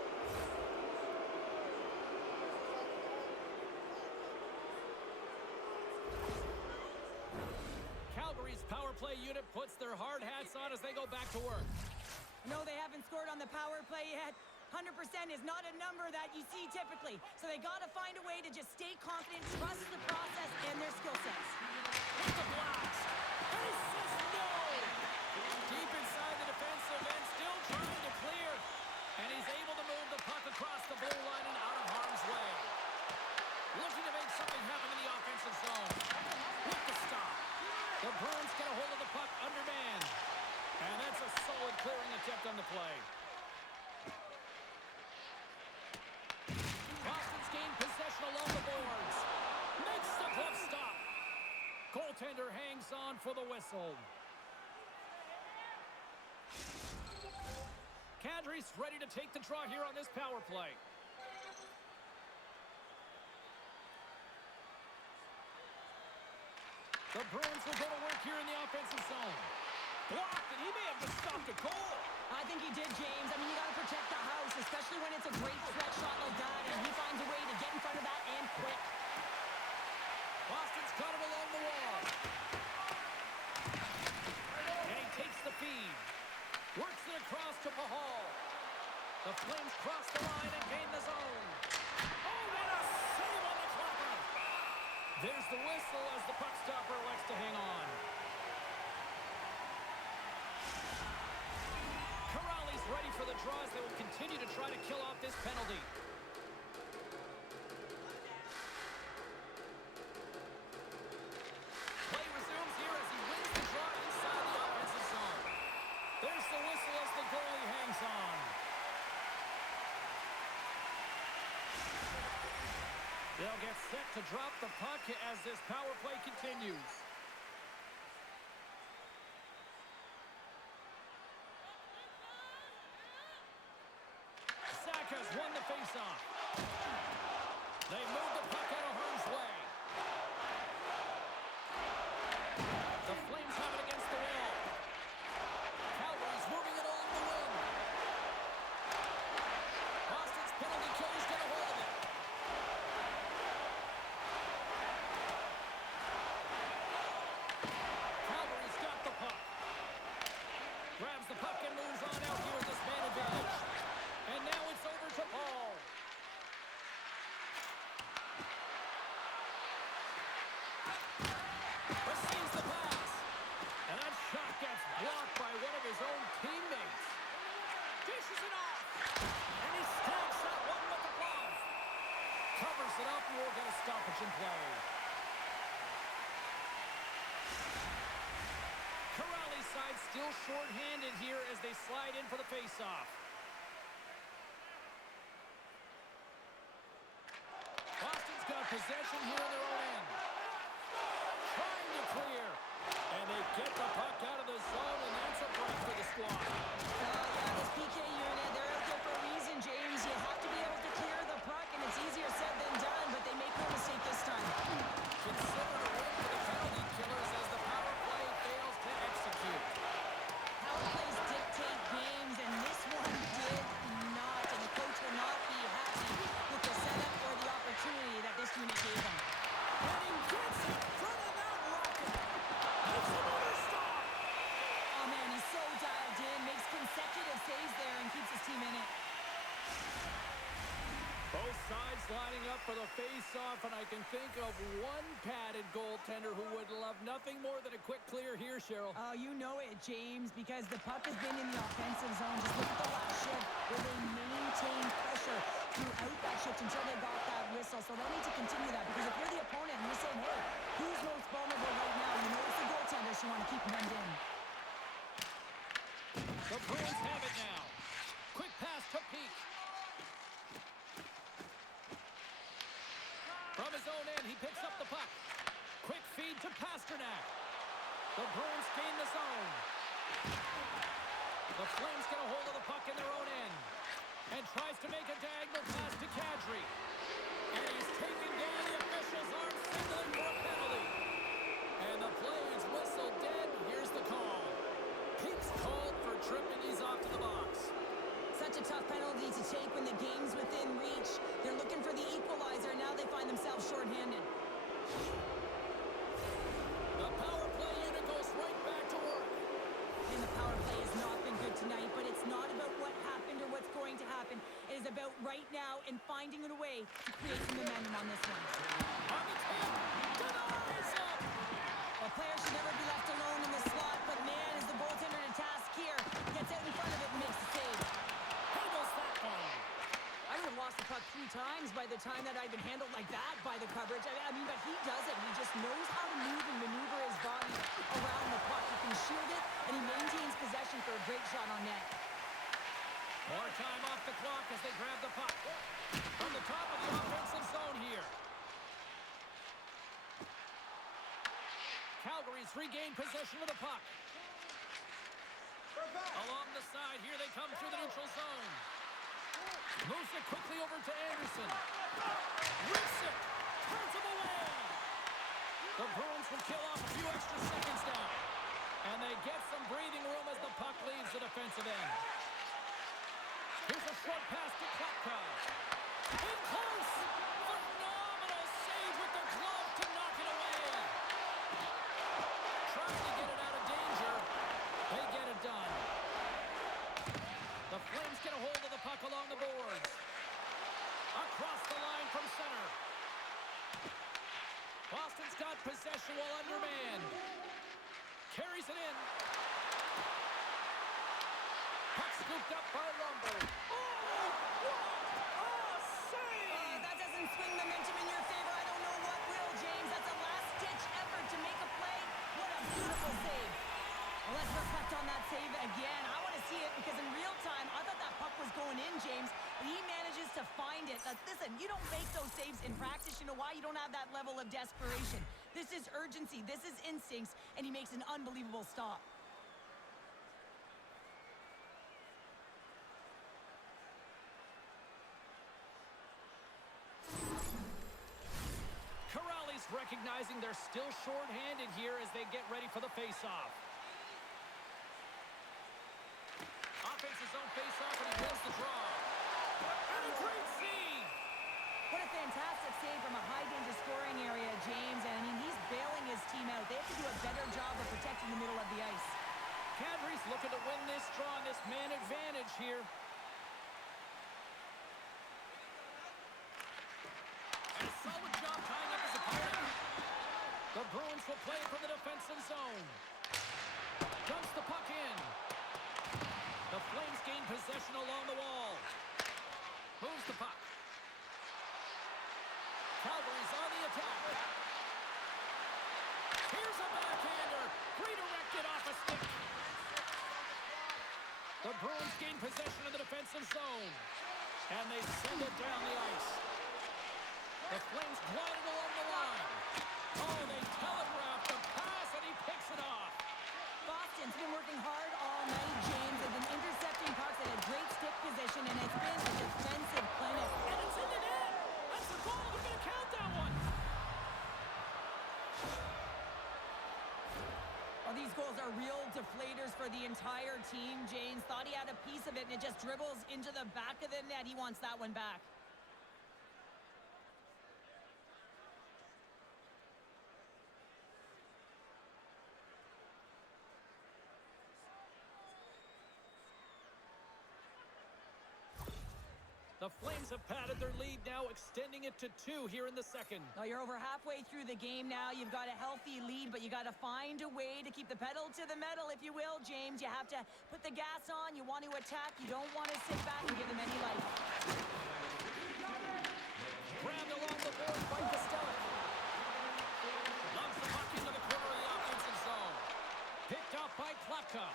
Calgary's power play unit puts their hard hats on as they go back to work. No, they haven't scored on the power play yet. 100% is not a number that you see typically. So they got to find a way to just stay confident, trust the process and their skill sets. With the blocks. And he says no! Deep inside the defensive end, still trying to clear. And he's able to move the puck across the blue line and out of harm's way. Looking to make something happen in the offensive zone. With the stop. The Bruins get a hold of the puck undermanned. And that's a solid clearing attempt on the play. Boston's gained possession along the boards. Makes the glove stop. Goaltender hangs on for the whistle. Kadri's ready to take the draw here on this power play. The Bruins will go to work here in the offensive zone. Blocked, and he may have just stopped a goal. I think he did, James. I mean, you got to protect the house, especially when it's a great threat shot like that, and he finds a way to get in front of that and quick. Boston's got him along the wall. And he takes the feed. Works it across to Pahal. The Flames cross the line and gain the zone. Oh, what a save on the clapper. There's the whistle as the puck stopper elects to hang on. Corrali's ready for the draw as they will continue to try to kill off this penalty. Play resumes here as he wins the draw inside the offensive zone. There's the whistle as the goalie hangs on. They'll get set to drop the puck as this power play continues. Saka's won the faceoff. They move the puck out of harm's way. The Flames have it against the wall. Calgary's moving it along the wing. Boston's penalty killers get a hold of it. Calgary's got the puck. Grabs the puck and moves on out here with this man advantage. And now it's over to Paul. Receives the pass. And that shot gets blocked by one of his own teammates. Dishes it off. And he snags that one with the glove. Covers it up and we'll get a stoppage in play. Corrali's side still short-handed here as they slide in for the face-off. Boston's got possession here in their own end. Trying to clear. And they get the puck out of the zone, and that's a break for the squad. Yeah, this PK unit, they're out there for a reason, James. You have to be able to clear the puck, and it's easier said than done, but they make no mistake this time. Considered a win for the penalty killers as the power play fails to execute. Power plays dictate games, and this one did not, and the coach will not be happy with the setup or the opportunity that this unit gave him. And he gets in front of that rocket. It's another stop. Oh, man, he's so dialed in, makes consecutive saves there, and keeps his team in it. Both sides lining up for the face-off, and I can think of one padded goaltender who would love nothing more than a quick clear here, Cheryl. Oh, you know it, James, because the puck has been in the offensive zone. Just look at the last shift where they maintained pressure throughout that shift until they got that whistle. So they'll need to continue that, because if you're the opponent and you're saying, hey, who's most vulnerable right now? You know it's the goaltender, so you want to keep hemmed in. The Bruins have it now. Quick pass to Peak. From his own end, he picks up the puck. Quick feed to Pasternak. The Bruins gain the zone. The Flames get a hold of the puck in their own end and tries to make a diagonal pass to Kadri. And he's taken down. The officials aren't signaling for a penalty. And the play is whistled dead. Here's the call. Peak's called for tripping. He's off to the box. Such Such a tough penalty to take when the game's within reach. They're looking for the equalizer, and now they find themselves shorthanded. The power play unit goes right back to work. And the power play has not been good tonight, but it's not about what happened or what's going to happen. It is about right now and finding a way to create some momentum on this one. On the tip, denies him. A player should never be left alone in the slot, but man, is the goaltender to task here. Gets out in front of it and makes the save. Handles that one. I would have lost the puck 3 times by the time that I'd been handled like that by the coverage. I mean, but he does it. He just knows how to move and maneuver his body around the puck. He can shield it, and he maintains possession for a great shot on net. More time off the clock as they grab the puck. From the top of the offensive zone here. Calgary's regained possession of the puck. Along the side, here they come through the neutral zone. Moves it quickly over to Anderson. Rips it. Turns him away. The Bruins will kill off a few extra seconds now. And they get some breathing room as the puck leaves the defensive end. Here's a short pass to Klapka. In close. Phenomenal save with the glove to knock it away. Trying to get it out of danger. They get it done. The Flames get a hold of the puck along the boards. Across the line from center. Boston's got possession while undermanned. Carries it in. Puck scooped up by Rumble. Oh, what a save! That doesn't swing momentum in your favor. I don't know what will, James. That's a last-ditch effort to make a play. What a beautiful save. Well, let's reflect on that save again. I want to see it because in real time, I thought that puck was going in, James, but he manages to find it. Listen, you don't make those saves in practice. You know why? You don't have that level of desperation. This is urgency. This is instincts, and he makes an unbelievable stop. Corrali's recognizing they're still short-handed here as they get ready for the face-off. Offensive zone face-off, and he wins the draw. And a great save! What a fantastic save from a high-danger scoring area, James. And, I mean, he's bailing his team out. They have to do a better job of protecting the middle of the ice. Calgary's looking to win this draw on this man advantage here. And a solid job tying up his opponent. The Bruins will play from the defensive zone. Dumps the puck in. The Flames gain possession along the wall. Moves the puck. Calgary's on the attack. Here's a backhander. Redirected off a stick. The Bruins gain possession of the defensive zone. And they send it down the ice. The Flames glide it along the line. Oh, they telegraph the pass, and he picks it off. Boston's been working hard all night, James. They've been intercepting pucks at a great stick position, and it's been a defensive clinic. And it's in the net. That's the goal. They're going to count that one. Well, these goals are real deflators for the entire team, James. Thought he had a piece of it, and it just dribbles into the back of the net. He wants that one back. The Flames have padded their lead now, extending it to 2 here in the second. Well, you're over halfway through the game now. You've got a healthy lead, but you got to find a way to keep the pedal to the metal, if you will, James. You have to put the gas on. You want to attack. You don't want to sit back and give them any life. Grabbed along the board by Costello. Loves the puck into the corner of the offensive zone. Picked up by Klapka.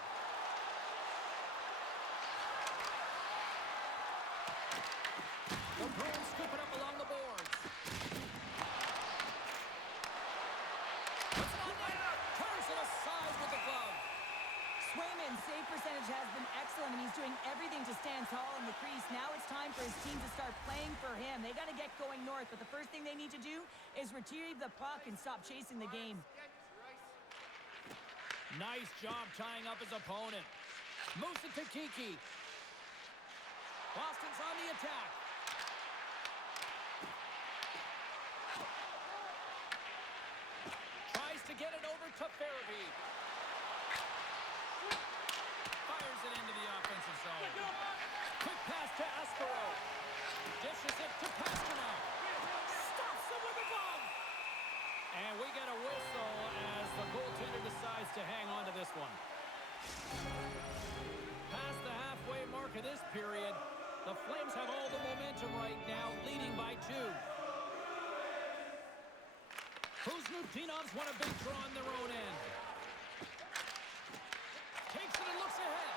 The Bruins scoop it up along the boards. Puts it on net. Turns it aside with the glove. Swayman's save percentage has been excellent, and he's doing everything to stand tall in the crease. Now it's time for his team to start playing for him. They got to get going north, but the first thing they need to do is retrieve the puck and stop chasing the game. Nice job tying up his opponent. Moves it to Kiki. Boston's on the attack. Tries to get it over to Farabee. Fires it into the offensive zone. Quick pass to Aspero. Dishes it to Pasternak. Stops him with a glove. And we get a whistle as the goaltender decides to hang on to this one. Past the halfway mark of this period, the Flames have all the momentum right now, leading by 2. Kuzmatinovs won a big draw on their own end. Takes it and looks ahead.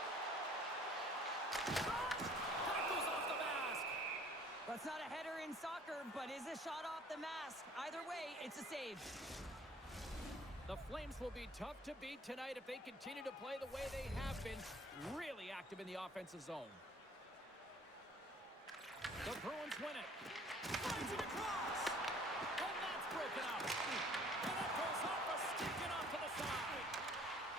Shot! That goes off the mask. Well, it's not a header in soccer, but is a shot off the mask. Either way, it's a save. The Flames will be tough to beat tonight if they continue to play the way they have been, really active in the offensive zone. The Bruins win it. Finds it across. And that's broken up. And it goes off a stick and off to the side.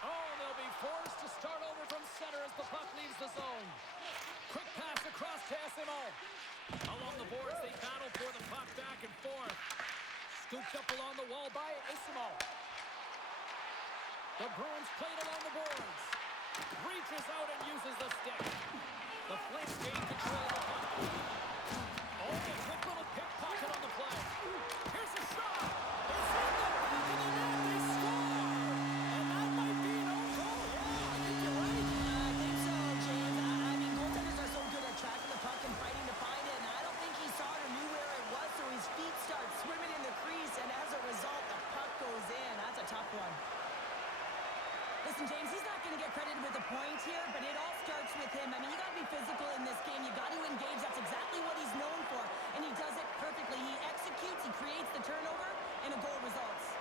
Oh, they'll be forced to start over from center as the puck leaves the zone. Quick pass across to SMO. Along the boards, they battle for the puck back and forth. Scooped up along the wall by Isimo. The Bruins played along the boards. Reaches out and uses the stick. The Flames gain control of the puck. Oh, a quick little pickpocket on the play. Here's a shot. It's in the back of the net. They score. And that might be an own goal. Yeah, I think you're right. I think so, James. I mean, goaltenders are so good at tracking the puck and fighting to find it, and I don't think he saw it or knew where it was, so his feet start swimming in the crease, and as a result, the puck goes in. That's a tough one. Listen, James, he's not going to get credited with a point here, but it all starts with him. I mean, you got to be physical in this game. You got to engage. That's exactly what he's known for, and he does it perfectly. He executes, he creates the turnover, and a goal results.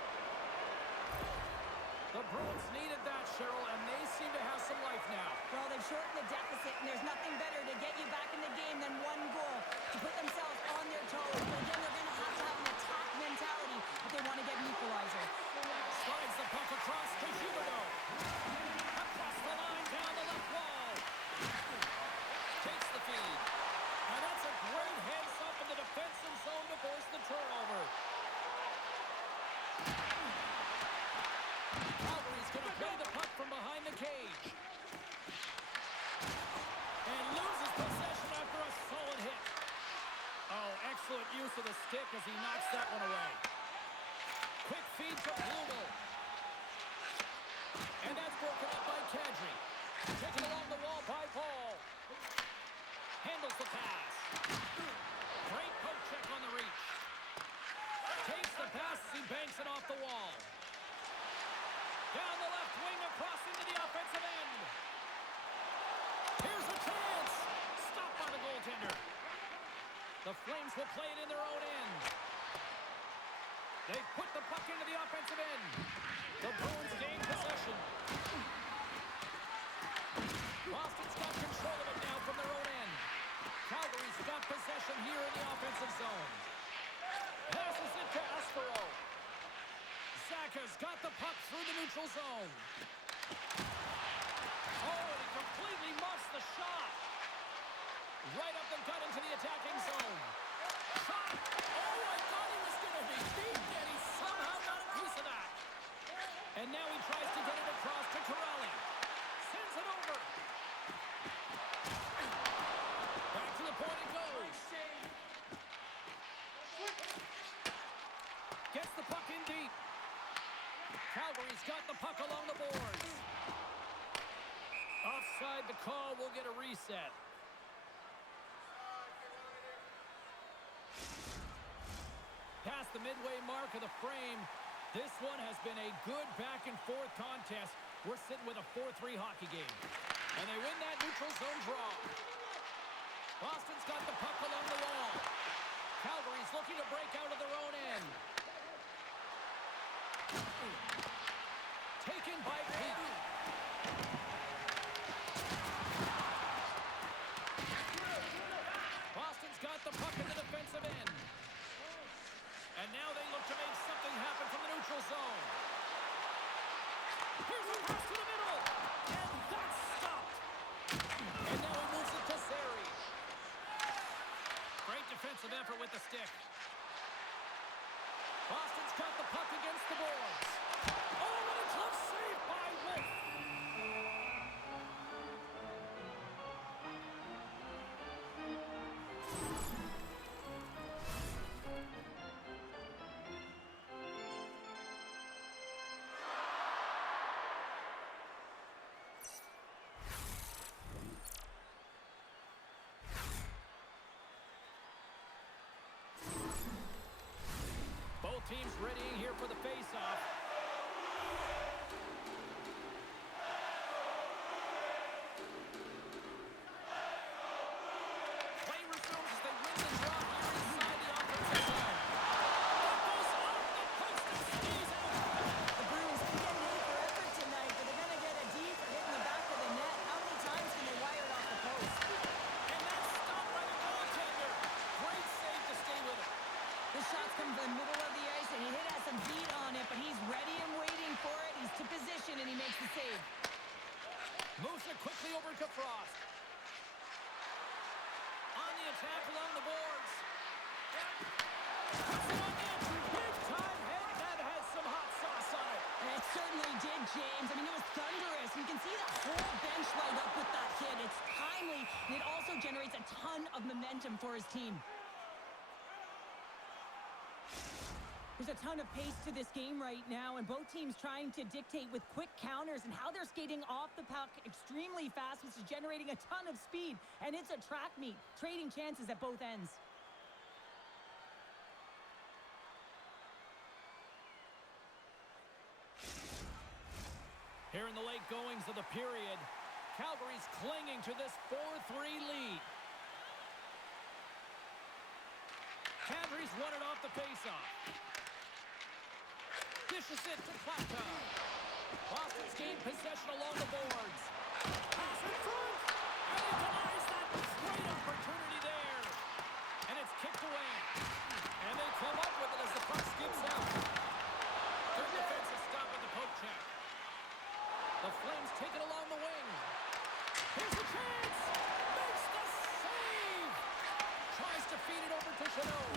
The Bruins needed that, Cheryl, and they seem to have some life now. Well, they've shortened the deficit, and there's nothing better to get you back in the game than one goal to put themselves on their toes. But again, they're going to have an attack mentality if they want to get an equalizer. Slides the puck across to Huberdeau. Across the line, down the left wall. Takes the feed. And that's a great heads-up in the defensive zone to force the turnover. Calgary's going to play the puck from behind the cage. And loses possession after a solid hit. Oh, excellent use of the stick as he knocks that one away. Quick feed to Blumel. And that's broken up by Kadri. Taken along the wall by Paul. Handles the pass. Great poke check on the reach. Takes the pass as he banks it off the wall. Down the left wing across into the offensive end. Here's a chance. Stopped by the goaltender. The Flames will play it in their own end. They put the puck into the offensive end. The Bruins gain possession. Boston's got control of it now from their own end. Calgary's got possession here in the offensive zone. Passes it to Aspero. Zaka's got the puck through the neutral zone. Oh, and he completely muffs the shot. Right up the gut into the attacking zone. Shot! Oh, I thought he was going to be beat, and he somehow got a piece of that. And now he tries to get it across to Corrali. Sends it over. Back to the point it goes. Gets the puck in deep. Calgary's got the puck along the boards. Offside the call. We'll get a reset. Past the midway mark of the frame, this one has been a good back-and-forth contest. We're sitting with a 4-3 hockey game. And they win that neutral zone draw. Boston's got the puck along the wall. Calgary's looking to break out of their own end. Taken by Peak. Boston's got the puck in the defensive end. And now they look to make something happen from the neutral zone. Here's a pass to the middle. And that's stopped. And now he moves it to Seri. Great defensive effort with the stick. Boston's got the puck against the boards. Oh, what a tough save by Wolf. Both teams readying here for the face-off. Play resumes as they win the draw here inside the offensive zone. That goes off the post and stays out. The Bruins can get an A for effort tonight, but they're going to get a D for hitting the back of the net. How many times can they wire it off the post? And that's stopped by the goaltender. Great save to stay with it. The shots come from the middle of the ice, and he has some heat on it, but he's ready and waiting for it. He's to position, and he makes the save. Moves it quickly over to Frost. On the attack along the boards. Puts it on net. Big time head. That has some hot sauce on it. And it certainly did, James. I mean, it was thunderous. You can see the whole bench light up with that hit. It's timely, and it also generates a ton of momentum for his team. There's a ton of pace to this game right now, and both teams trying to dictate with quick counters and how they're skating off the puck extremely fast, which is generating a ton of speed. And it's a track meet, trading chances at both ends. Here in the late goings of the period, Calgary's clinging to this 4-3 lead. Calgary's won it off the faceoff. Dishes it to Plata. Boston's gained possession along the boards. Pass in front. And he denies that. Great opportunity there. And it's kicked away. And they come up with it as the puck skips out. Good defensive stop at the poke check. The Flames take it along the wing. Here's a chance. Makes the save. Tries to feed it over to Chanot.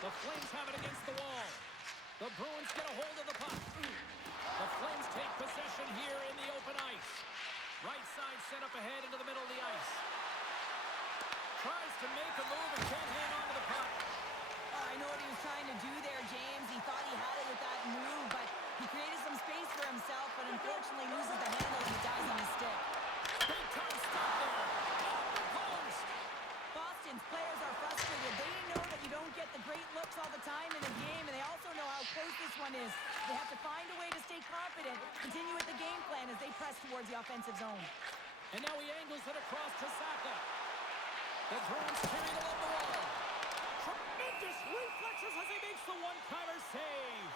The Flames have it against the wall. The Bruins get a hold of the puck. The Flames take possession here in the open ice. Right side set up ahead into the middle of the ice. Tries to make a move and can't hang on to the puck. Oh, I know what he was trying to do there, James. He thought he had it with that move, but he created some space for himself, but unfortunately loses the handle and he dies on his stick. Big time stop there. Off the post. Boston's players are frustrated. They know that you don't get the great looks all the time in a game, and they also know how close this one is. They have to find a way to stay confident, continue with the game plan as they press towards the offensive zone. And now he angles it across to Saka. The Bruins carry it along the wall. Tremendous reflexes as he makes the one-timer save.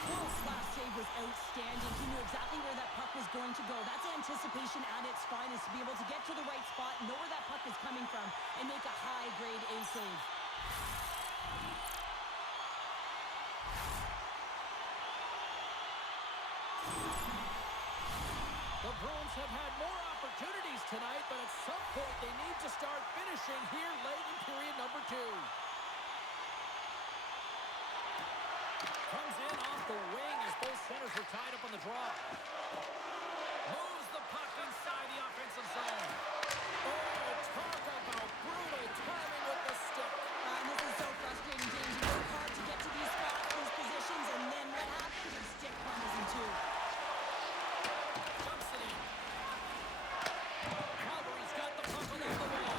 Wolf's last save was outstanding. He knew exactly where that puck was going to go. That's anticipation at its finest, to be able to get to the right spot, know where that puck is coming from, and make a high-grade A save. The Bruins have had more opportunities tonight, but at some point they need to start finishing here late in period number 2. Comes in off the wing as both centers were tied up on the draw. Moves the puck inside the offensive zone. Oh, talk about brutal timing with the stick. This is so frustrating, James. You work hard to get to these spots, these positions, and then what happens? Your stick crumbles in two. Dumps it in. Calgary's got the puck along the wall.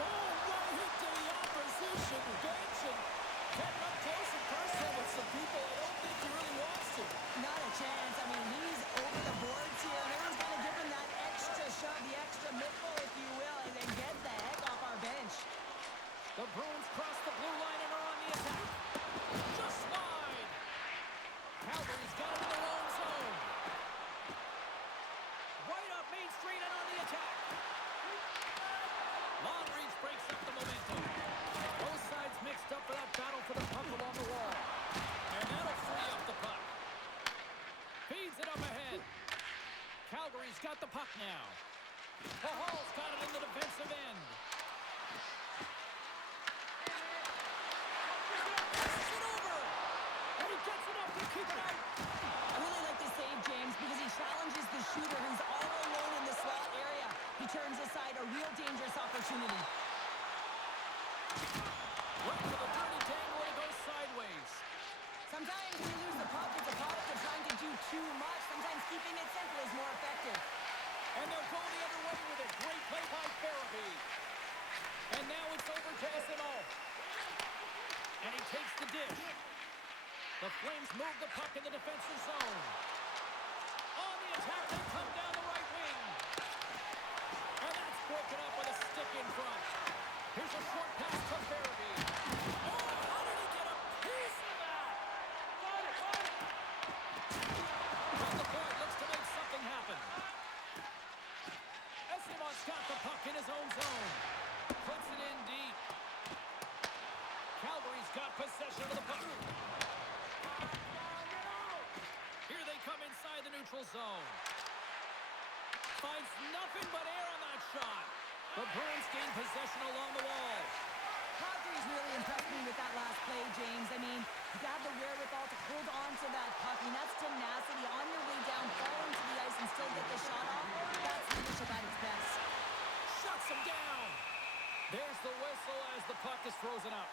Oh, what a hit to the opposition bench, and getting up close and personal with some people I don't think he really wants to. Not a chance. I mean, he's over the boards here, and everyone's got Calgary's got the puck now. The Hall's got it in the defensive end. Passes it over. And he gets enough to keep it out. I really like this save, James, because he challenges the shooter who's all alone in the slot area. He turns aside a real dangerous opportunity. Right to the dirty dangle and it goes sideways. Sometimes we lose the puck as a product of trying to do too much. Sometimes keeping it simple is more effective. And they'll go the other way with it. Great play by Therapy. And now it's over to SNO. And he takes the dish. The Flames move the puck in the defensive zone. On the attack, they come down the right wing. And that's broken up with a stick in front. Here's a short pass to Therapy. Oh, how did he get a piece of that? On the point, looks to make something happen. Esimon's got the puck in his own zone. Puts it in deep. Calgary's got possession of the puck. Here they come inside the neutral zone. Finds nothing but air on that shot. The Bruins gain possession along the wall. Calgary's really impressed me with that last play, James. I mean, you have the wherewithal to hold on to that puck. I mean, that's tenacity on your way down, falling to the ice and still get the shot off. That's leadership at its best. Shuts him down. There's the whistle as the puck is frozen up.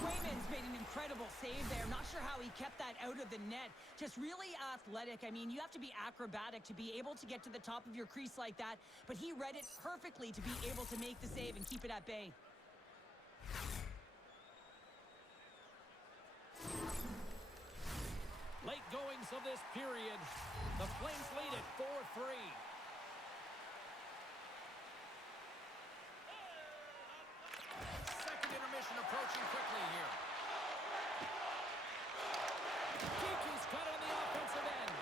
Swayman's made an incredible save there. Not sure how he kept that out of the net. Just really athletic. I mean, you have to be acrobatic to be able to get to the top of your crease like that, but he read it perfectly to be able to make the save and keep it at bay. Late goings of this period. The Flames lead it 4-3. Second intermission approaching quickly here. Kiki's got it on the offensive end.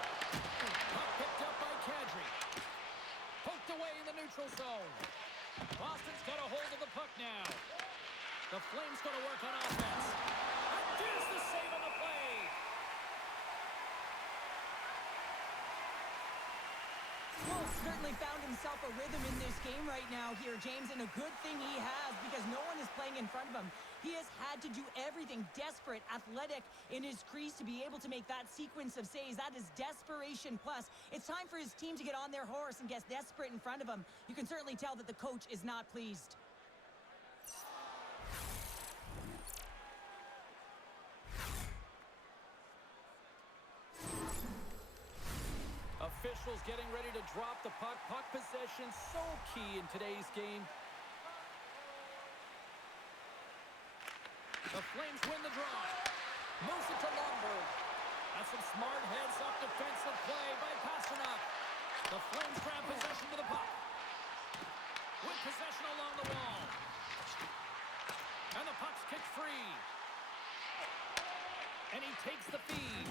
Puck picked up by Kadri. Poked away in the neutral zone. Boston's got a hold of the puck now. The Flames going to work on offense. And there's the save on the play. Wolf certainly found himself a rhythm in this game right now here, James, and a good thing he has because no one is playing in front of him. He has had to do everything desperate, athletic in his crease to be able to make that sequence of saves. That is desperation plus. It's time for his team to get on their horse and get desperate in front of him. You can certainly tell that the coach is not pleased. Officials getting ready to drop the puck. Puck possession so key in today's game. The Flames win the draw. Moves it to Lundberg. That's some smart heads-up defensive play by Pasternak. The Flames grab possession to the puck. With possession along the wall. And the puck's kicked free. And he takes the feed.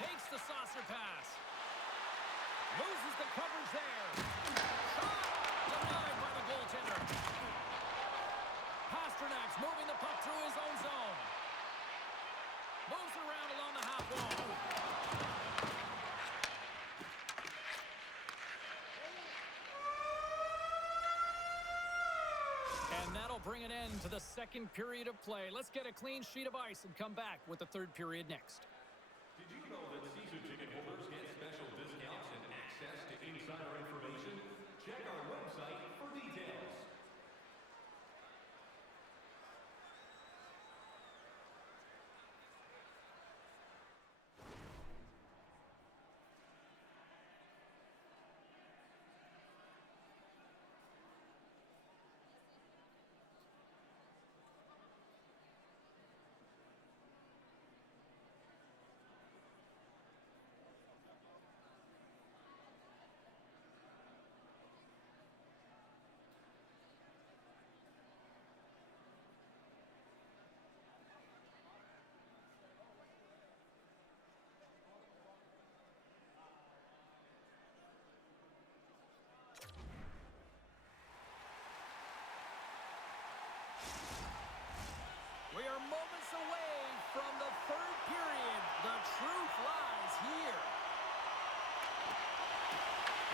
Takes the saucer pass. Loses the coverage there. Shot! Denied by the goaltender. Pasternak's moving the puck through his own zone. Moves around along the half wall. And that'll bring an end to the second period of play. Let's get a clean sheet of ice and come back with the third period next. Did you know that season ticket holders get special discounts and access to insider information? Check our website for details.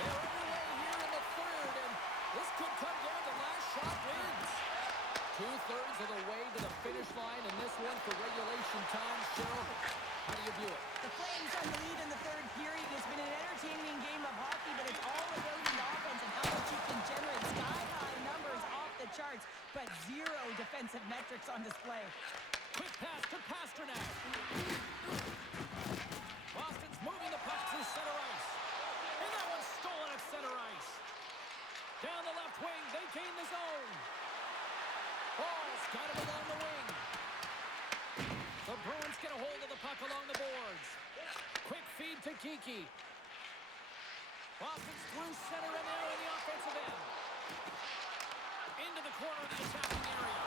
They're underway here in the third, and this could come down to last shot wins. Two-thirds of the way to the finish line, and this one for regulation time. Cheryl, how do you view it? The Flames on the lead in the third period. It's been an entertaining game of hockey, but it's all about the offense and how much you can generate. Sky-high numbers off the charts, but zero defensive metrics on display. Quick pass to Pasternak. Boston's moving the puck through center ice. And that one's stolen at center ice. Down the left wing, they gain the zone. Ball's got it along the wing. The Bruins get a hold of the puck along the boards. Quick feed to Kiki. Boston's through center and now in the offensive end. Into the corner of the attacking area.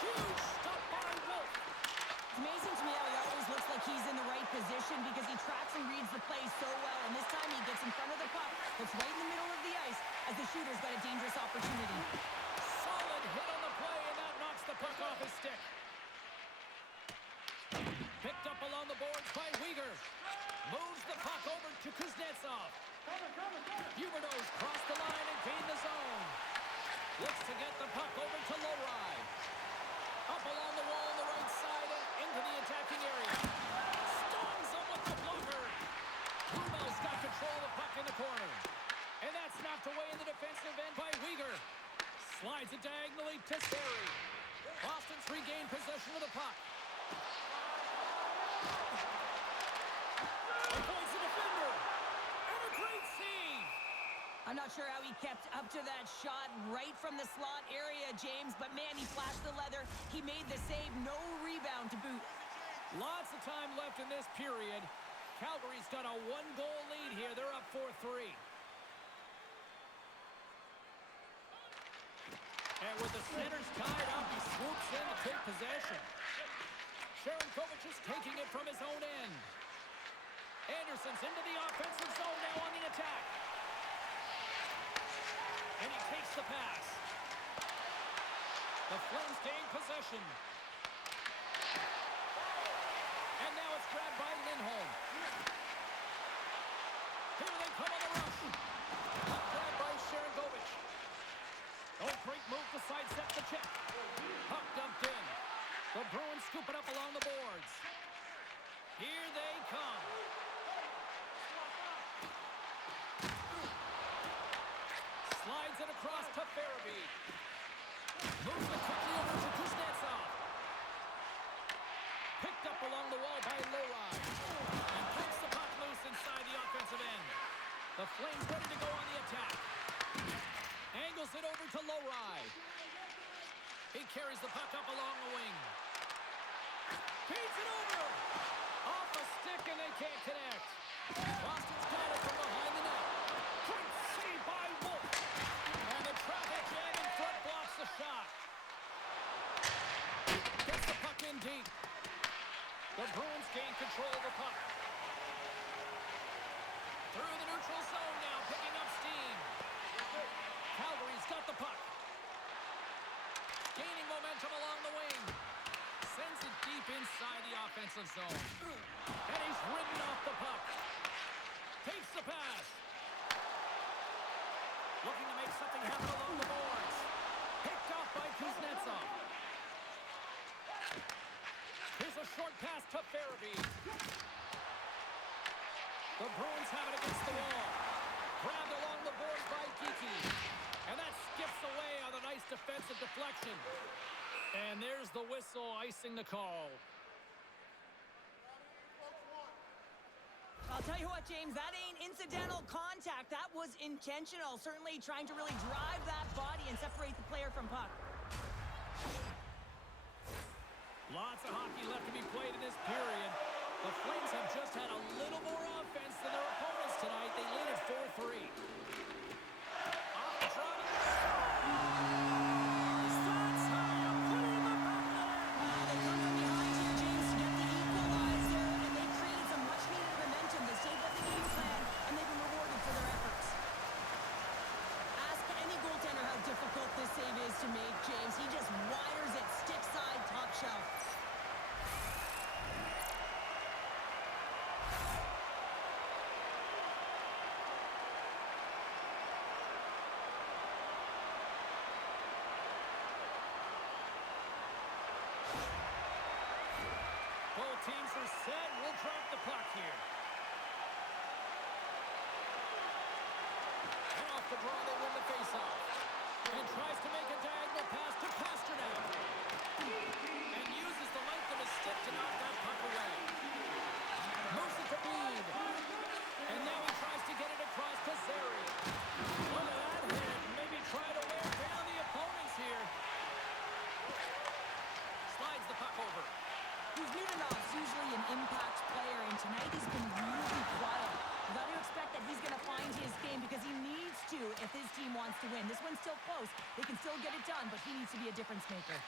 Huge stop by Wolf. It's amazing to me how he always looks like he's in the right position because he tracks and reads the play so well. And this time he gets in front of the puck. It's right in the middle of the ice as the shooter's got a dangerous opportunity. Solid hit on the play, and that knocks the puck off his stick. Picked up along the boards by Weegar. Moves the puck over to Kuznetsov. Huberdeau's crossed the line and gained the zone. Looks to get the puck over to Lowry. Up along the wall on the right side and into the attacking area. Storms him with the blocker. Huberdeau's got control of the puck in the corner. And that's knocked away in the defensive end by Weegar. Slides it diagonally to Sperry. Boston's regained possession of the puck. Avoids the defender. And a great save. I'm not sure how he kept up to that shot right from the slot area, James, but man, he flashed the leather. He made the save, no rebound to boot. Lots of time left in this period. Calgary's got a one-goal lead here. They're up 4-3. And with the centers tied up, he swoops in to take possession. Sharangovich is taking it from his own end. Anderson's into the offensive zone now on the attack. And he takes the pass. The Flames gain possession. And now it's grabbed by Lindholm. Here they come on the rush. Up grabbed by Sharangovich. Oh, great move to sidestep the check. Puck dumped in. The Bruins scoop it up along the boards. Here they come. Slides it across to Farabee. Moves it quickly over to Kuznetsov. Picked up along the wall by Lowry. And pokes the puck loose inside the offensive end. The Flames ready to go on the attack. Angles it over to Lowry. He carries the puck up along the wing. Feeds it over. Off a stick and they can't connect. Boston's got it from behind the net. Great save by Wolf. And the traffic jam in front blocks the shot. Gets the puck in deep. The Bruins gain control of the puck. Through the neutral zone now, picking up steam. Calgary's got the puck. Gaining momentum along the wing. Sends it deep inside the offensive zone. And he's ridden off the puck. Takes the pass. Looking to make something happen along the boards. Picked off by Kuznetsov. Here's a short pass to Farabee. The Bruins have it against the wall. Grabbed along the boards by Kiki. And that skips away on a nice defensive deflection. And there's the whistle icing the call. I'll tell you what, James, that ain't incidental contact. That was intentional. Certainly trying to really drive that body and separate the player from puck. Lots of hockey left to be played in this period. The Flames have just had a little more offense than their opponents tonight. They lead at 4-3. Off the draw. Shots high, put it in the back of the net. They come from behind here, James, to get the equalizer, and they created some much-needed momentum. They stayed with the game plan, and they've been rewarded for their efforts. Ask any goaltender how difficult this save is to make, James. He just wires it stick side, top shelf. drop the puck here. And off the draw, they win the faceoff. And tries to make a diagonal pass to Pasternak. And uses the length of his stick to knock that puck away. Moves it to Bede. And now he tries to get it across to Zary. Look at that hit. Maybe try to wear down the opponents here. Slides the puck over. Kuzminov's usually an impact player, and tonight he's been really quiet. You got to expect that he's going to find his game because he needs to if his team wants to win. This one's still close. They can still get it done, but he needs to be a difference maker.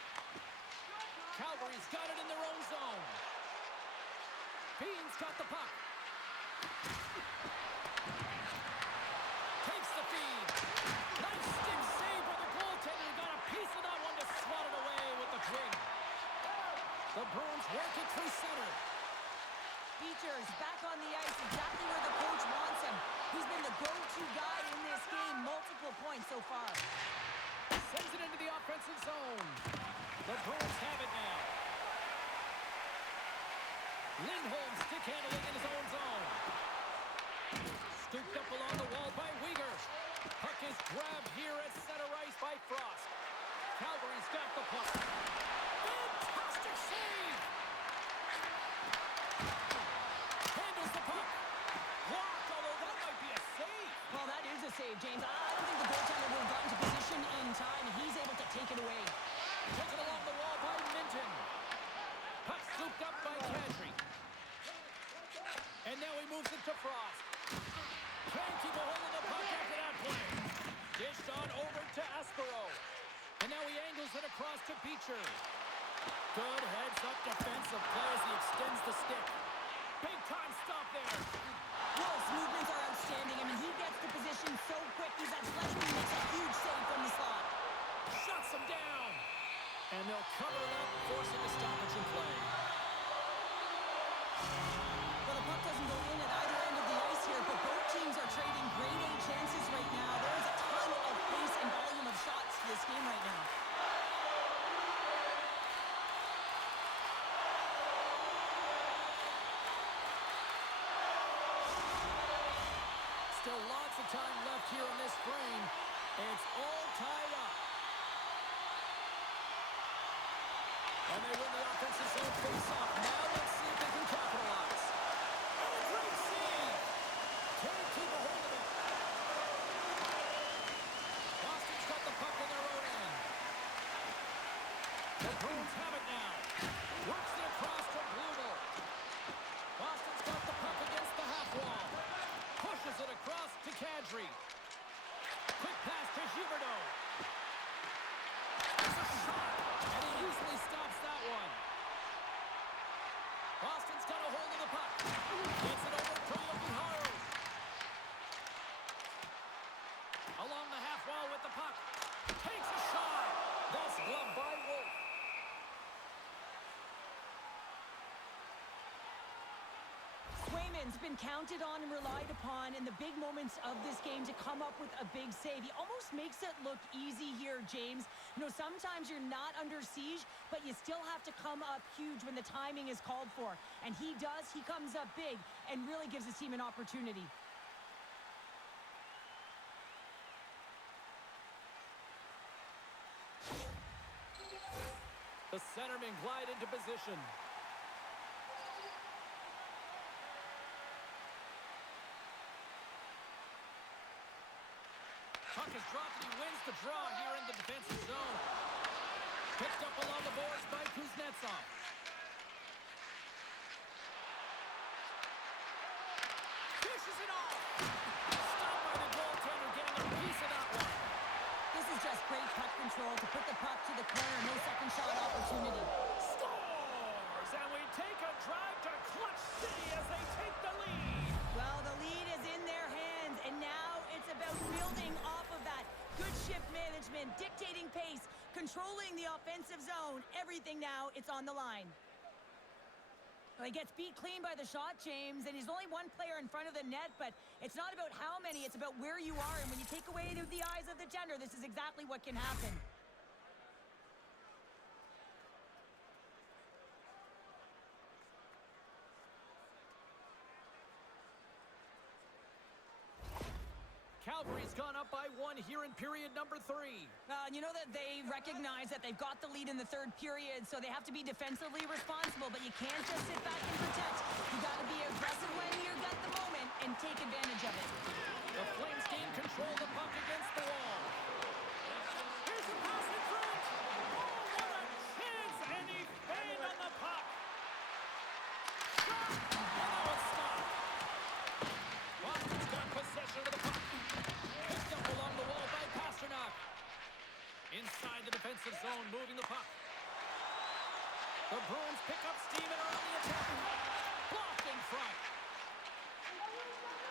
Calgary's got it in their own zone. Bean's got the puck. Takes the feed. Nice stick save by the goaltender. He got a piece of that one to swat it away with the twig. The Bruins work it through center. Beecher's back on the ice, exactly where the coach wants him. He's been the go-to guy in this game, multiple points so far. Sends it into the offensive zone. The Bruins have it now. Lindholm stick handling in his own zone. Scooped up along the wall by Weegar. Puck is grabbed here at center ice by Frost. Calgary's got the puck. Fantastic save! Handles the puck. Blocked, although that might be a save. Well, that is a save, James. I don't think the goaltender would have gotten to position in time, and he's able to take it away. Taken along the wall by Minton. Puck scooped up by Kadri. And now he moves it to Frost. Can't keep a hold of the puck after that play. Dished on over to Aspero. And now he angles it across to Beecher. Good heads-up defensive play as he extends the stick. Big-time stop there. Wolf's movements are outstanding. I mean, he gets to position so quick. He's athletic. He makes a huge save from the slot. Shuts him down. And they'll cover it up, forcing a stoppage in play. Well, the puck doesn't go in at either end of the ice here, but both teams are trading grade A chances right now. There is a ton of pace and volume of shots to this game right now. Still lots of time left here in this frame. It's all tied up. And they win the offensive zone face-off. Now let's see if they can capitalize. And a great save! Can't keep a hold of it. Boston's got the puck in their own end. The Bruins have it now. Works it across to Blumel. Boston's got the puck against the half wall. Pushes it across to Kadri. Quick pass to Huberdeau. There's a shot, and he easily stops that one. Boston's got a hold of the puck. Gets it over to Yokiharu. Along the half wall with the puck. Takes a shot. That's gloved by Wolf. Swayman's been counted on and relied upon in the big moments of this game to come up with a big save. He almost makes it look easy here, James. You know, sometimes you're not under siege, but you still have to come up huge when the timing is called for. And he does. He comes up big and really gives his team an opportunity. The centermen glide into position. Puck is dropped and he wins the draw here in the defensive zone. Picked up along the boards by Kuznetsov. Fishes it off. Stopped by the goaltender, getting a piece of that one. This is just great puck control to put the puck to the corner. No second shot opportunity. Scores! And we take a drive to Clutch City as they take the lead. Well, the lead is in their hands, and now it's about building off of that. Good shift management, dictating pace, controlling the offensive zone. Everything now, it's on the line. Well, he gets beat clean by the shot, James, and he's only one player in front of the net, but it's not about how many, it's about where you are, and when you take away the eyes of the tender, this is exactly what can happen. Calgary's gone up by 1 here in period number 3. You know that they recognize that they've got the lead in the third period, so they have to be defensively responsible, but you can't just sit back and protect. You got to be aggressive when you got the moment and take advantage of it. The Flames gain control of the puck against the wall. Here's a pass in front. Oh, what a chance! And he fanned on the puck. Shot! And that was stopped. Boston's got possession of the puck. Picked up along the wall by Pasternak. Inside the defensive zone, moving the puck. The Bruins pick up steam and are on the attack. Blocked in front.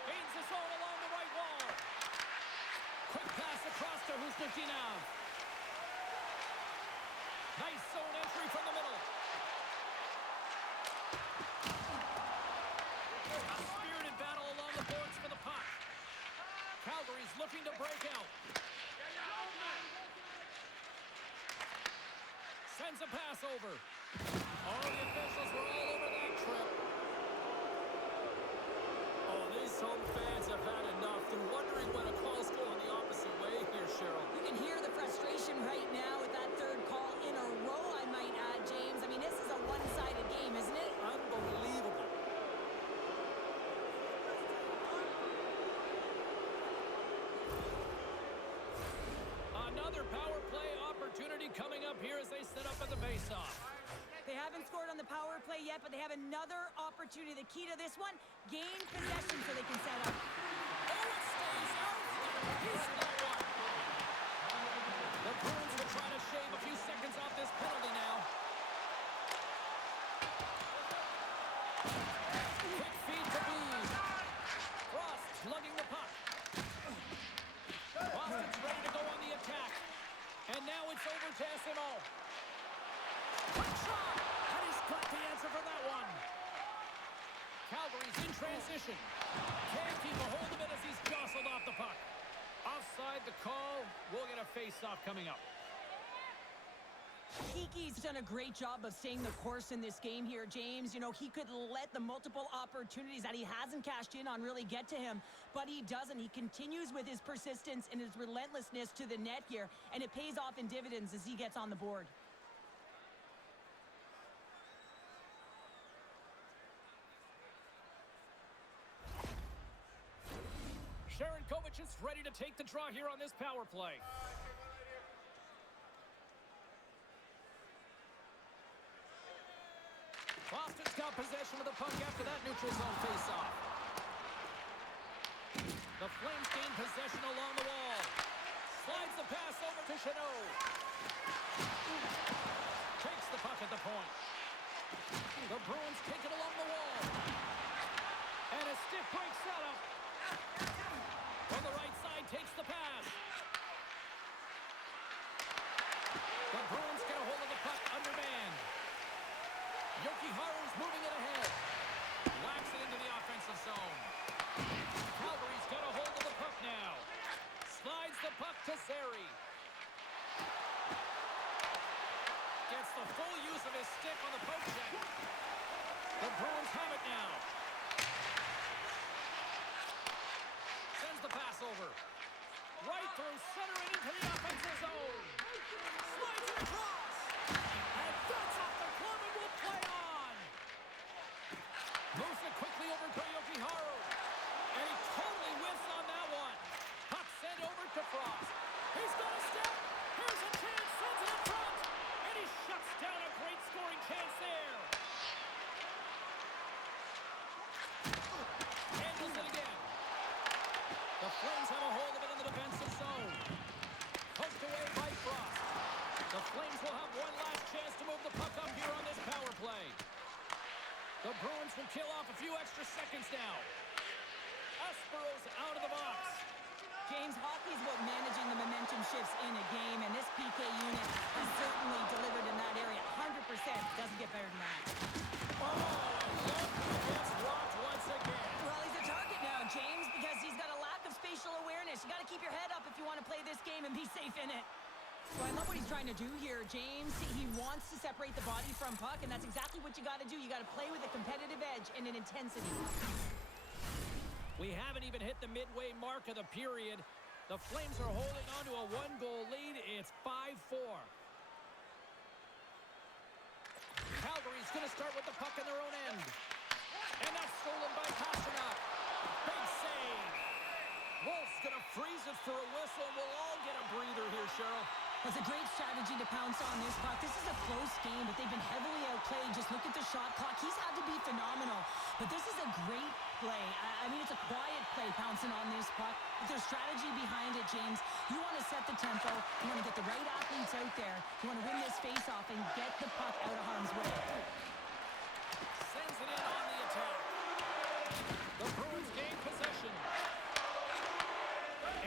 Gains the zone along the right wall. Quick pass across to Husnutinov. Nice zone entry from the middle. A spirited battle along the boards for the puck. Calgary's looking to break out. Sends a pass over. All the officials were all over that trip. Oh, these home fans have had enough. They're wondering when a call's going the opposite way here, Cheryl. You can hear the frustration right now with that third call in a row, I might add, James. I mean, this is a one-sided game, isn't it? Unbelievable. Another power play opportunity coming up here as they set up at the faceoff. They haven't scored on the power play yet, but they have another opportunity. The key to this one, gain possession so they can set up. Oh, it stays out. He's got one. The Bruins will try to shave a few seconds off this penalty now. Quick feed to Booz. Frost lugging the puck. Boston's ready to go on the attack. And now it's over to SMO. Quick shot! And he's got the answer for that one. Calgary's in transition. Can't keep a hold of it as he's jostled off the puck. Offside the call. We'll get a face-off coming up. Kiki's done a great job of staying the course in this game here, James. You know, he could let the multiple opportunities that he hasn't cashed in on really get to him, but he doesn't. He continues with his persistence and his relentlessness to the net here, and it pays off in dividends as he gets on the board. Sharon Kovac is ready to take the draw here on this power play. Boston's got possession of the puck after that neutral zone faceoff. The Flames gain possession along the wall. Slides the pass over to Chanot. Takes the puck at the point. The Bruins take it along the wall. And a stiff break setup. On the right side, takes the pass. The Bruins get a hold of the puck under man. Yoki-Haru's moving it ahead. Whacks it into the offensive zone. Calgary's got a hold of the puck now. Slides the puck to Zary. Gets the full use of his stick on the poke check. The Bruins have it now. Sends the pass over. Right through center and into the offensive zone. Slides it across. And that's off the glove and will play on. Moves it quickly over to Yoki-Haru. And he totally whiffs on that one. Puck sent over to Frost. He's got a step. Here's a chance. Sends it in front. And he shuts down a great scoring chance there. Handles it again. The Flames have a hold of it in the defensive zone. Poked away by Frost. The Flames will have one last chance to move the puck up here on this power play. The Bruins will kill off a few extra seconds now. Espero's out of the box. James, hockey is about managing the momentum shifts in a game, and this PK unit has certainly delivered in that area. 100%. Doesn't get better than that. Oh, and look who gets rocked once again. Well, he's a target now, James, because he's got a lack of spatial awareness. You got to keep your head up if you want to play this game and be safe in it. So I love what he's trying to do here, James. He wants to separate the body from puck, and that's exactly what you got to do. You got to play with a competitive edge and an intensity. We haven't even hit the midway mark of the period, The Flames are holding on to a one-goal lead. It's 5-4. Calgary's going to start with the puck in their own end. And that's stolen by Pastrnak. Big save. Wolf's going to freeze it for a whistle, and we'll all get a breather here, Cheryl. It's a great strategy to pounce on this puck. This is a close game, but they've been heavily outplayed. Just look at the shot clock. He's had to be phenomenal. But this is a great play. I mean, it's a quiet play pouncing on this puck. But there's strategy behind it, James. You want to set the tempo. You want to get the right athletes out there. You want to win this face-off and get the puck out of harm's way. Sends it in on the attack. The Bruins gain possession.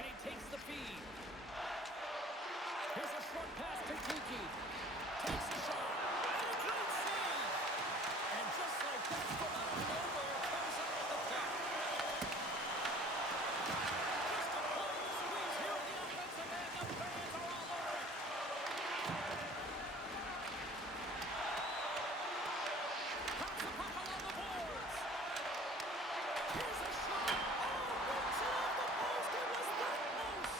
And he takes the feed. Here's a short pass to Kiki. Takes a shot. And a great save. And just like that, from out of nowhere, comes up with the puck. Just applying the squeeze here in the offensive end. The fans are all over it. Pops the puck along the boards. Here's a shot. Oh, knocks it off the post. It was that close.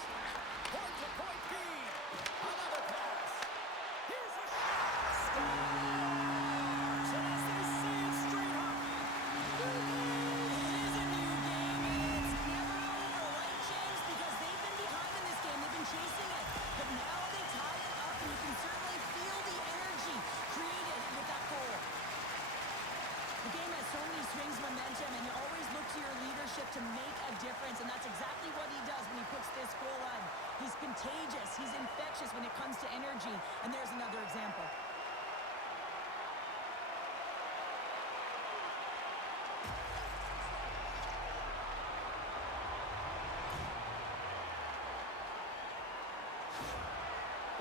Point-to-point feed. Another pass. Here's a shot. Scores! And as they say in straight hockey, It is a new game, and it's never over, right, James? Because they've been behind in this game. They've been chasing it. But now they tie it up, and you can certainly feel the energy created with that goal. The game has so many swings of momentum, and you always look to your leadership to make a difference, and that's exactly what he does when he puts this goal on. He's contagious. He's infectious when it comes to energy, and there's another example.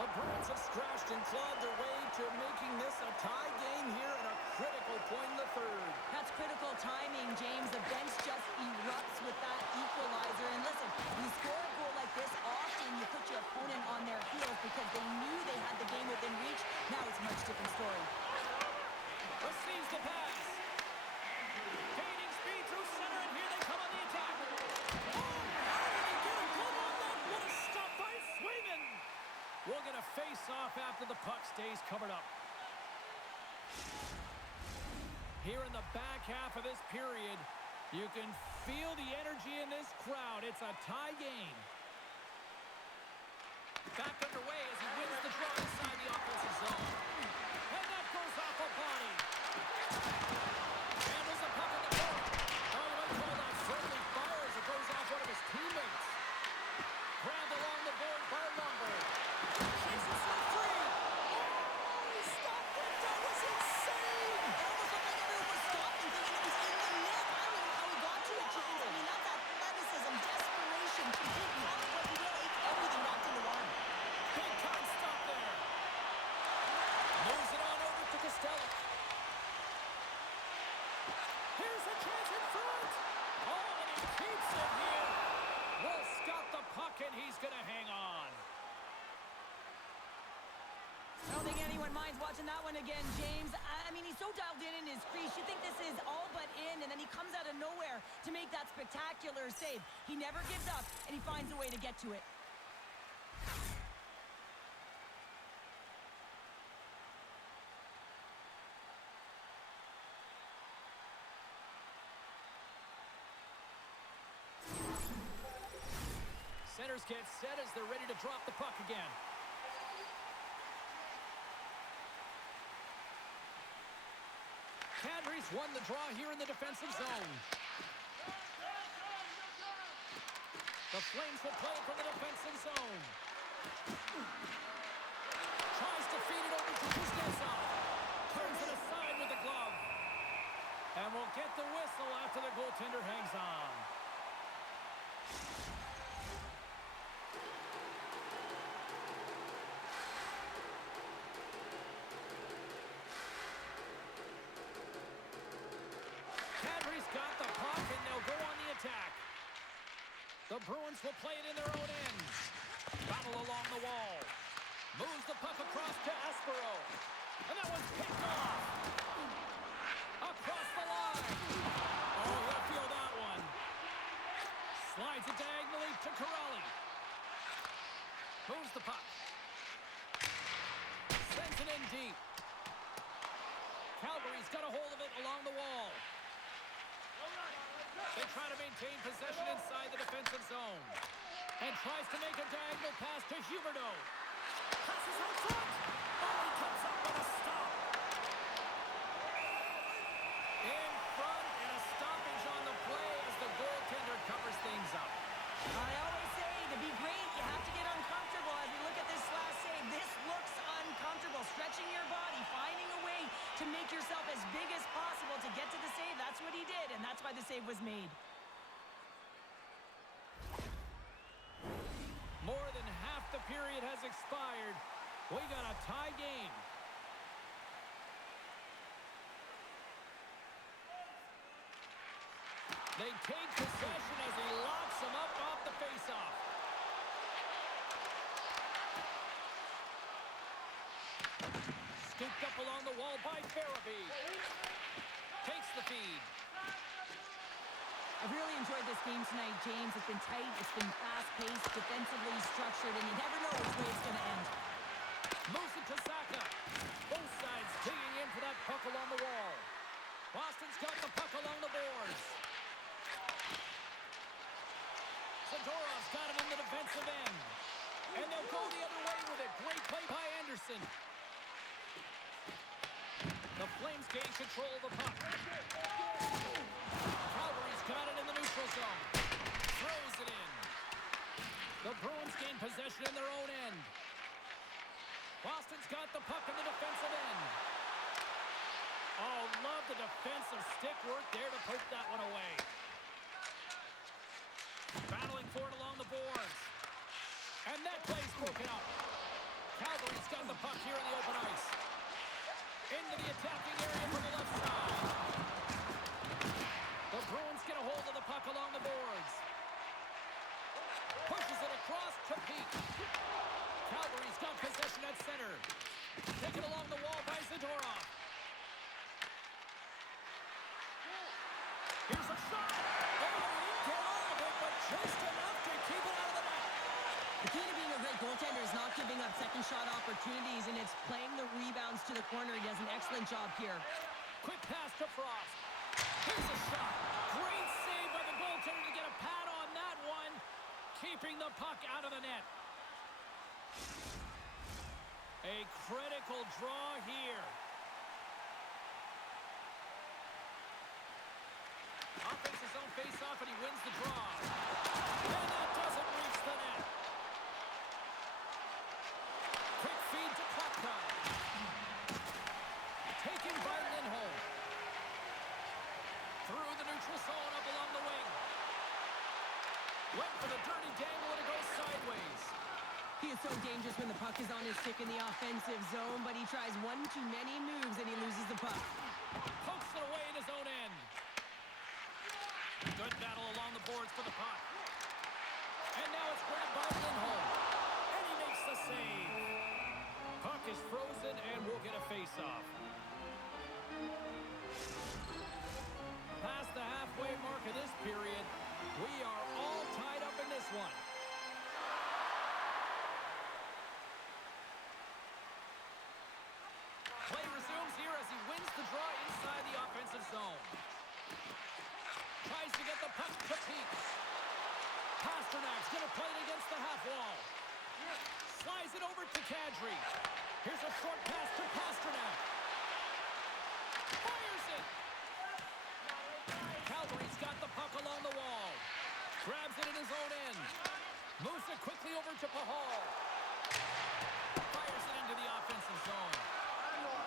the Bruins have scratched and clawed their way to making this a tie game here at a critical point in the third. That's critical timing, James. The bench just erupts with that equalizer. And listen, when you score a goal like this, often you put your opponent on their heels because they knew they had the game within reach. Now it's a much different story. Receives the pass. Gaining speed through center, and here they come on the attack. Oh, how did he get a glove on that? What a stop by Swayman. We'll get a face-off after the puck stays covered up. Here in the back half of this period, you can feel the energy in this crowd. It's a tie game. Back underway as he wins the draw inside the offensive zone. And that goes off a body. Handles the puck in the corner. Oh, you might call that friendly fire as it goes off one of his teammates. Grabbed along the board by Lumber. Chases for three. Oh, he stopped it. That was insane. It almost looked like everyone was stopping, thinking it was in the net. I don't know how he got to it, James. I mean, that's athleticism, desperation, completely. How was he really everything knocked in the water? Big time stop there. Moves it on over to Costello. Here's a chance in front. Oh, and he keeps it here. Wolf's got the puck, and he's going to hang on. I don't think anyone minds watching that one again, James. I mean, he's so dialed in his crease. You think this is all but in, and then he comes out of nowhere to make that spectacular save. He never gives up, and he finds a way to get to it. Centers get set as they're ready to drop the puck again. Calgary's won the draw here in the defensive zone. The Flames will play it from the defensive zone. Tries to feed it over to Kuznetsov. Turns it aside with the glove. And we'll get the whistle after the goaltender hangs on. Calgary's got the puck, and they'll go on the attack. The Bruins will play it in their own end. Battle along the wall. Moves the puck across to Aspero. And that one's picked off. Across the line. Oh, he'll feel that one. Slides it diagonally to Corelli. Moves the puck. Sends it in deep. Calgary's got a hold of it along the wall. They try to maintain possession inside the defensive zone. And tries to make a diagonal pass to Huberdeau. Passes out front. Oh, he comes up with a stop. In front, and a stoppage on the play as the goaltender covers things up. I always say, to be great, you have to get uncomfortable. As we look at this last save, this looks uncomfortable. Stretching your body, finding a way to make yourself as big as possible to get to the save. That's what he did, and that's why the save was made. More than half the period has expired. We got a tie game. They take possession as he locks him up off the faceoff. Scooped up along the wall by Farabee. Takes the feed. I've really enjoyed this game tonight, James. It's been tight, it's been fast-paced, defensively structured, and you never know which way it's going to end. Moves it to Saka. Both sides digging in for that puck along the wall. Boston's got the puck along the boards. Zadorov's got it in the defensive end. And they'll go the other way with it. Great play by Anderson. The Flames gain control of the puck. Calgary's got it in the neutral zone. Throws it in. The Bruins gain possession in their own end. Boston's got the puck in the defensive end. Oh, love the defensive stick work there to poke that one away. Battling for it along the boards. And that play's broken up. Calgary's got the puck here in the open ice. Into the attacking area from the left side. The Bruins get a hold of the puck along the boards. Pushes it across to Peak. Calgary's got possession at center. Taken along the wall by Zadorov. Here's a shot. Oh, he didn't get all of it, but just enough to keep it out of the net. The key to being a great goaltender is not giving up second shot opportunities, and it's playing the rebounds to the corner. He does an excellent job here. Quick pass to Frost. Here's a shot. Great save by the goaltender to get a pad on that one. Keeping the puck out of the net. A critical draw here. Offense his own face-off, and he wins the draw. And that doesn't reach the net. Quick feed to Klopka. Taken by Lindholm. Through the neutral zone, up along the wing. Went for the dirty dangle, and it goes sideways. He is so dangerous when the puck is on his stick in the offensive zone, but he tries one too many moves and he loses the puck. Pokes it away in his own end. Good battle along the boards for the puck. And now it's grabbed by Lindholm. And he makes the save. Puck is frozen and we'll get a face-off. Past the halfway mark of this period, we are all tied up in this one. Play resumes here as he wins the draw inside the offensive zone. Tries to get the puck to Peak. Pasternak's going to play it against the half wall. Slides it over to Kadri. Here's a short pass to Pasternak. Fires it. Calgary's got the puck along the wall. Grabs it in his own end. Moves it quickly over to Pahal. Fires it into the offensive zone.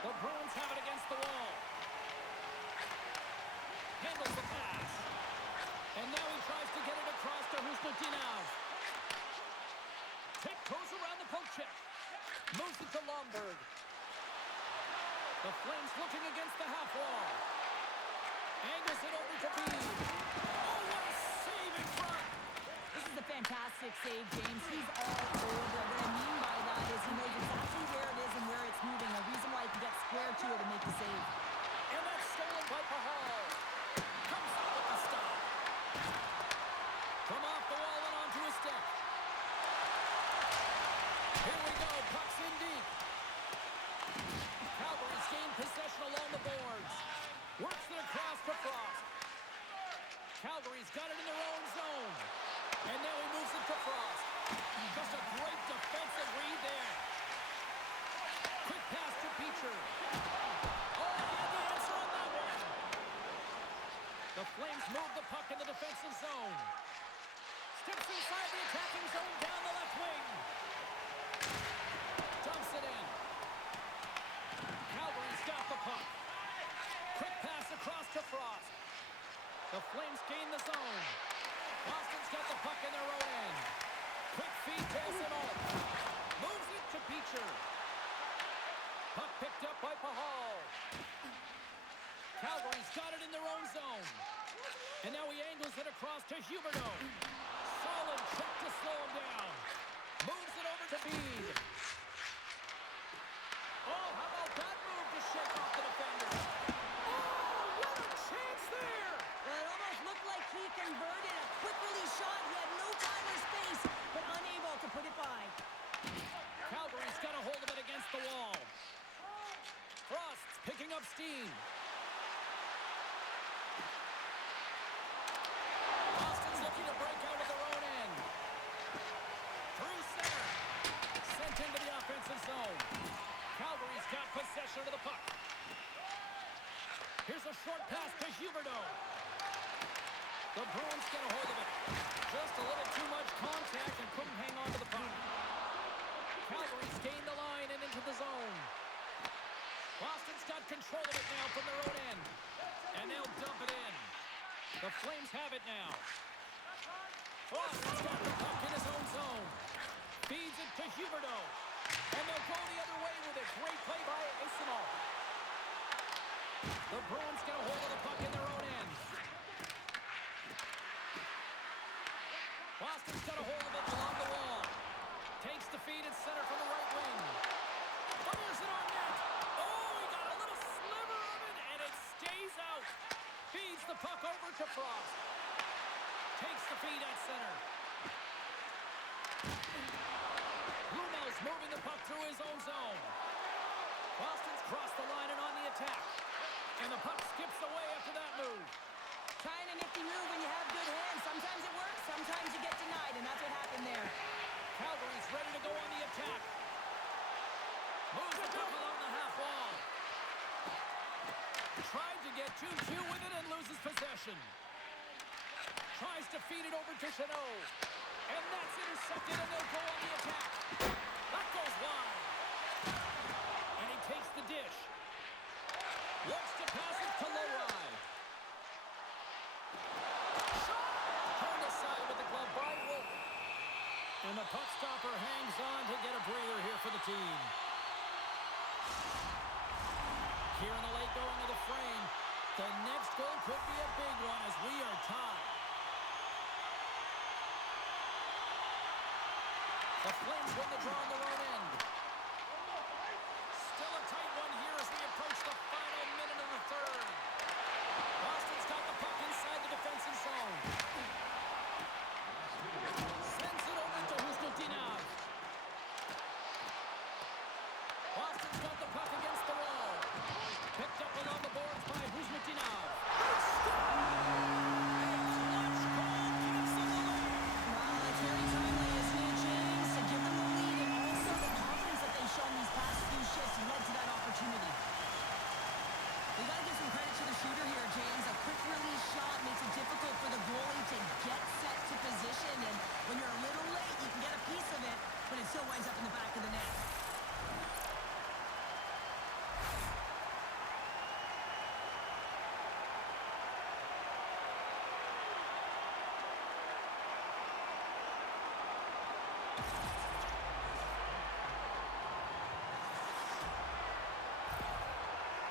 The Bruins have it against the wall. Handles the pass. And now he tries to get it across to Husnutinov. Tiptoes around the poke check. Moves it to Lomberg. The Flames looking against the half wall. Angles it over to Bean. Oh, what a save in front. This is a fantastic save, James. He's all over. What I mean by that is he knows exactly where it is and where it's moving. A reason why he can get square to it and make the save. And that's stolen by Pahal. Comes up with the stop. From off the wall and onto his stick. possession along the boards. Works it across to Frost. Calgary's got it in their own zone. And now he moves it to Frost. Just a great defensive read there. Quick pass to Beecher. Oh, he had the answer on that one. The Flames move the puck in the defensive zone. Steps inside the attacking zone down the left wing. Dumps it in. Calgary's got the puck. Quick pass across to Frost. The Flames gain the zone. Boston's got the puck in their own end. Quick feed to Essenal. Moves it to Beecher. Puck picked up by Pahal. Calgary's got it in their own zone. And now he angles it across to Huberdeau. Solid check to slow him down. Moves it over to Bede. Oh, how about that move to shake off the defender? Oh, what a chance there! Well, it almost looked like he converted a quick release shot. He had no time or space, but unable to put it by. Calgary's got a hold of it against the wall. Frost's picking up steam. Boston's looking to break out of their own end. Through center. Sent into the offensive zone. Calgary's got possession of the puck. Here's a short pass to Huberdeau. The Bruins get a hold of it. Just a little too much contact and couldn't hang on to the puck. Calgary's gained the line and into the zone. Boston's got control of it now from their own end. And they'll dump it in. The Flames have it now. Boston's got the puck in his own zone. Feeds it to Huberdeau. And they'll go the other way with it. Great play by Essenal. The Bruins get a hold of the puck in their own end. Boston's got a hold of it along the wall. Takes the feed at center from the right wing. Fires it on net. Oh, he got a little sliver of it, and it stays out. Feeds the puck over to Frost. Takes the feed at center. Blumel's moving the puck through his own zone. Boston's crossed the line and on the attack. And the puck skips away after that move. Trying a nifty move when you have good hands. Sometimes it works, sometimes you get denied, and that's what happened there. Calgary's ready to go on the attack. Moves the puck along the half wall. Tried to get 2-2 with it and loses possession. Tries to feed it over to Chanot. And that's intercepted, and they'll go on the attack. That goes wide. And he takes the dish. Looks to pass it to Lowry. Shot! Turned aside with the glove by Wolf. And the puck stopper hangs on to get a breather here for the team. Here in the late going of the frame, the next goal could be a big one as we are tied. The Flames win the draw on their own end. Still a tight one here as we approach the final minute of the third. Boston's got the puck inside the defensive zone. Sends it over to Husnutinov. Boston's got the puck against the wall. Picked up along the boards by Husnutinov. It's very timely, isn't it, James? To give them the lead and also the confidence that they've shown these past few shifts led to that opportunity. We got to give some credit to the shooter here, James. A quick release shot makes it difficult for the goalie to get set to position, and when you're a little late, you can get a piece of it, but it still winds up in the back of the net.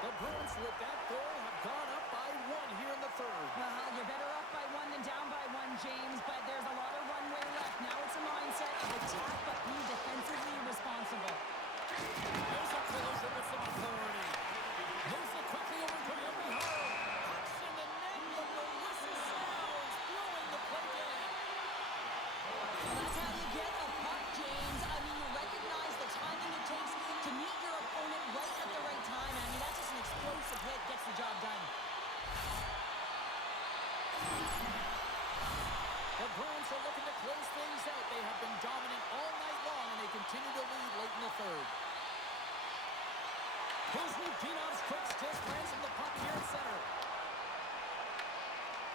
The Bruins, with that goal, have gone up by 1 here in the third. Well, you're better up by 1 than down by 1, James, but there's a lot of runway left. Now it's a mindset of attack, but be defensively responsible. There's a collision with some authority. Moves it quickly over to Henry Hall. Pucks in the net, but the whistle sounds, blowing the play in. Well, that's how you get a puck, James. I mean, you recognize the timing it takes to meet your opponent right at the right time. I mean, that's just an explosive Bruins are looking to close things out. They have been dominant all night long, and they continue to lead late in the third. Kuznikov's quick stick lands from the puck here at center.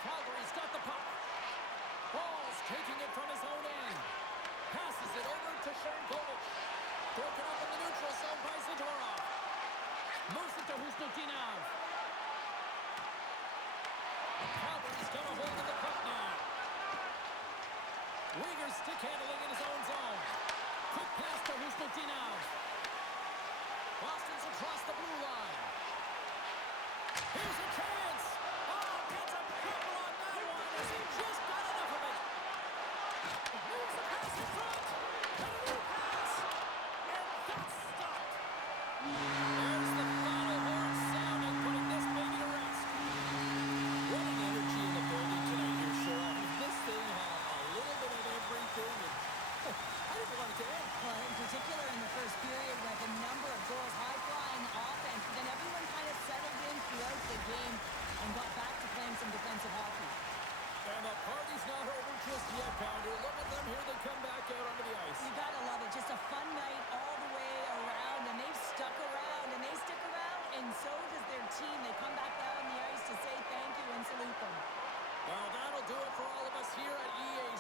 Calgary's got the puck. Ball's taking it from his own end. Passes it over to Sharangovich. Broken up in the neutral zone by Zadorov. Moves it to Kuznikov. Calgary's got a hold of the puck now. Uyghur stick handling in his own zone. Quick pass to Kuznikov. Boston's across the blue line. Here's a chance. Oh, gets a cover on that one as he just got enough of it. Moves the pass in front. And a new pass. And that's stopped. There's the final horn sounding, putting this baby to rest. What an energy in the building tonight here, Cheryl. This thing had a little bit of everything. And I didn't want it to end. Well, in particular in the first period with a number of goals, high-flying offense, but then everyone kind of settled in throughout the game and got back to playing some defensive hockey. And the party's not over just yet, Pounder. Look at them here. They come back out onto the ice. You gotta love it. Just a fun night all the way around, and they've stuck around, and they stick around, and so does their team. They come back out on the ice to say thank you and salute them. Well, that'll do it for all of us here at EA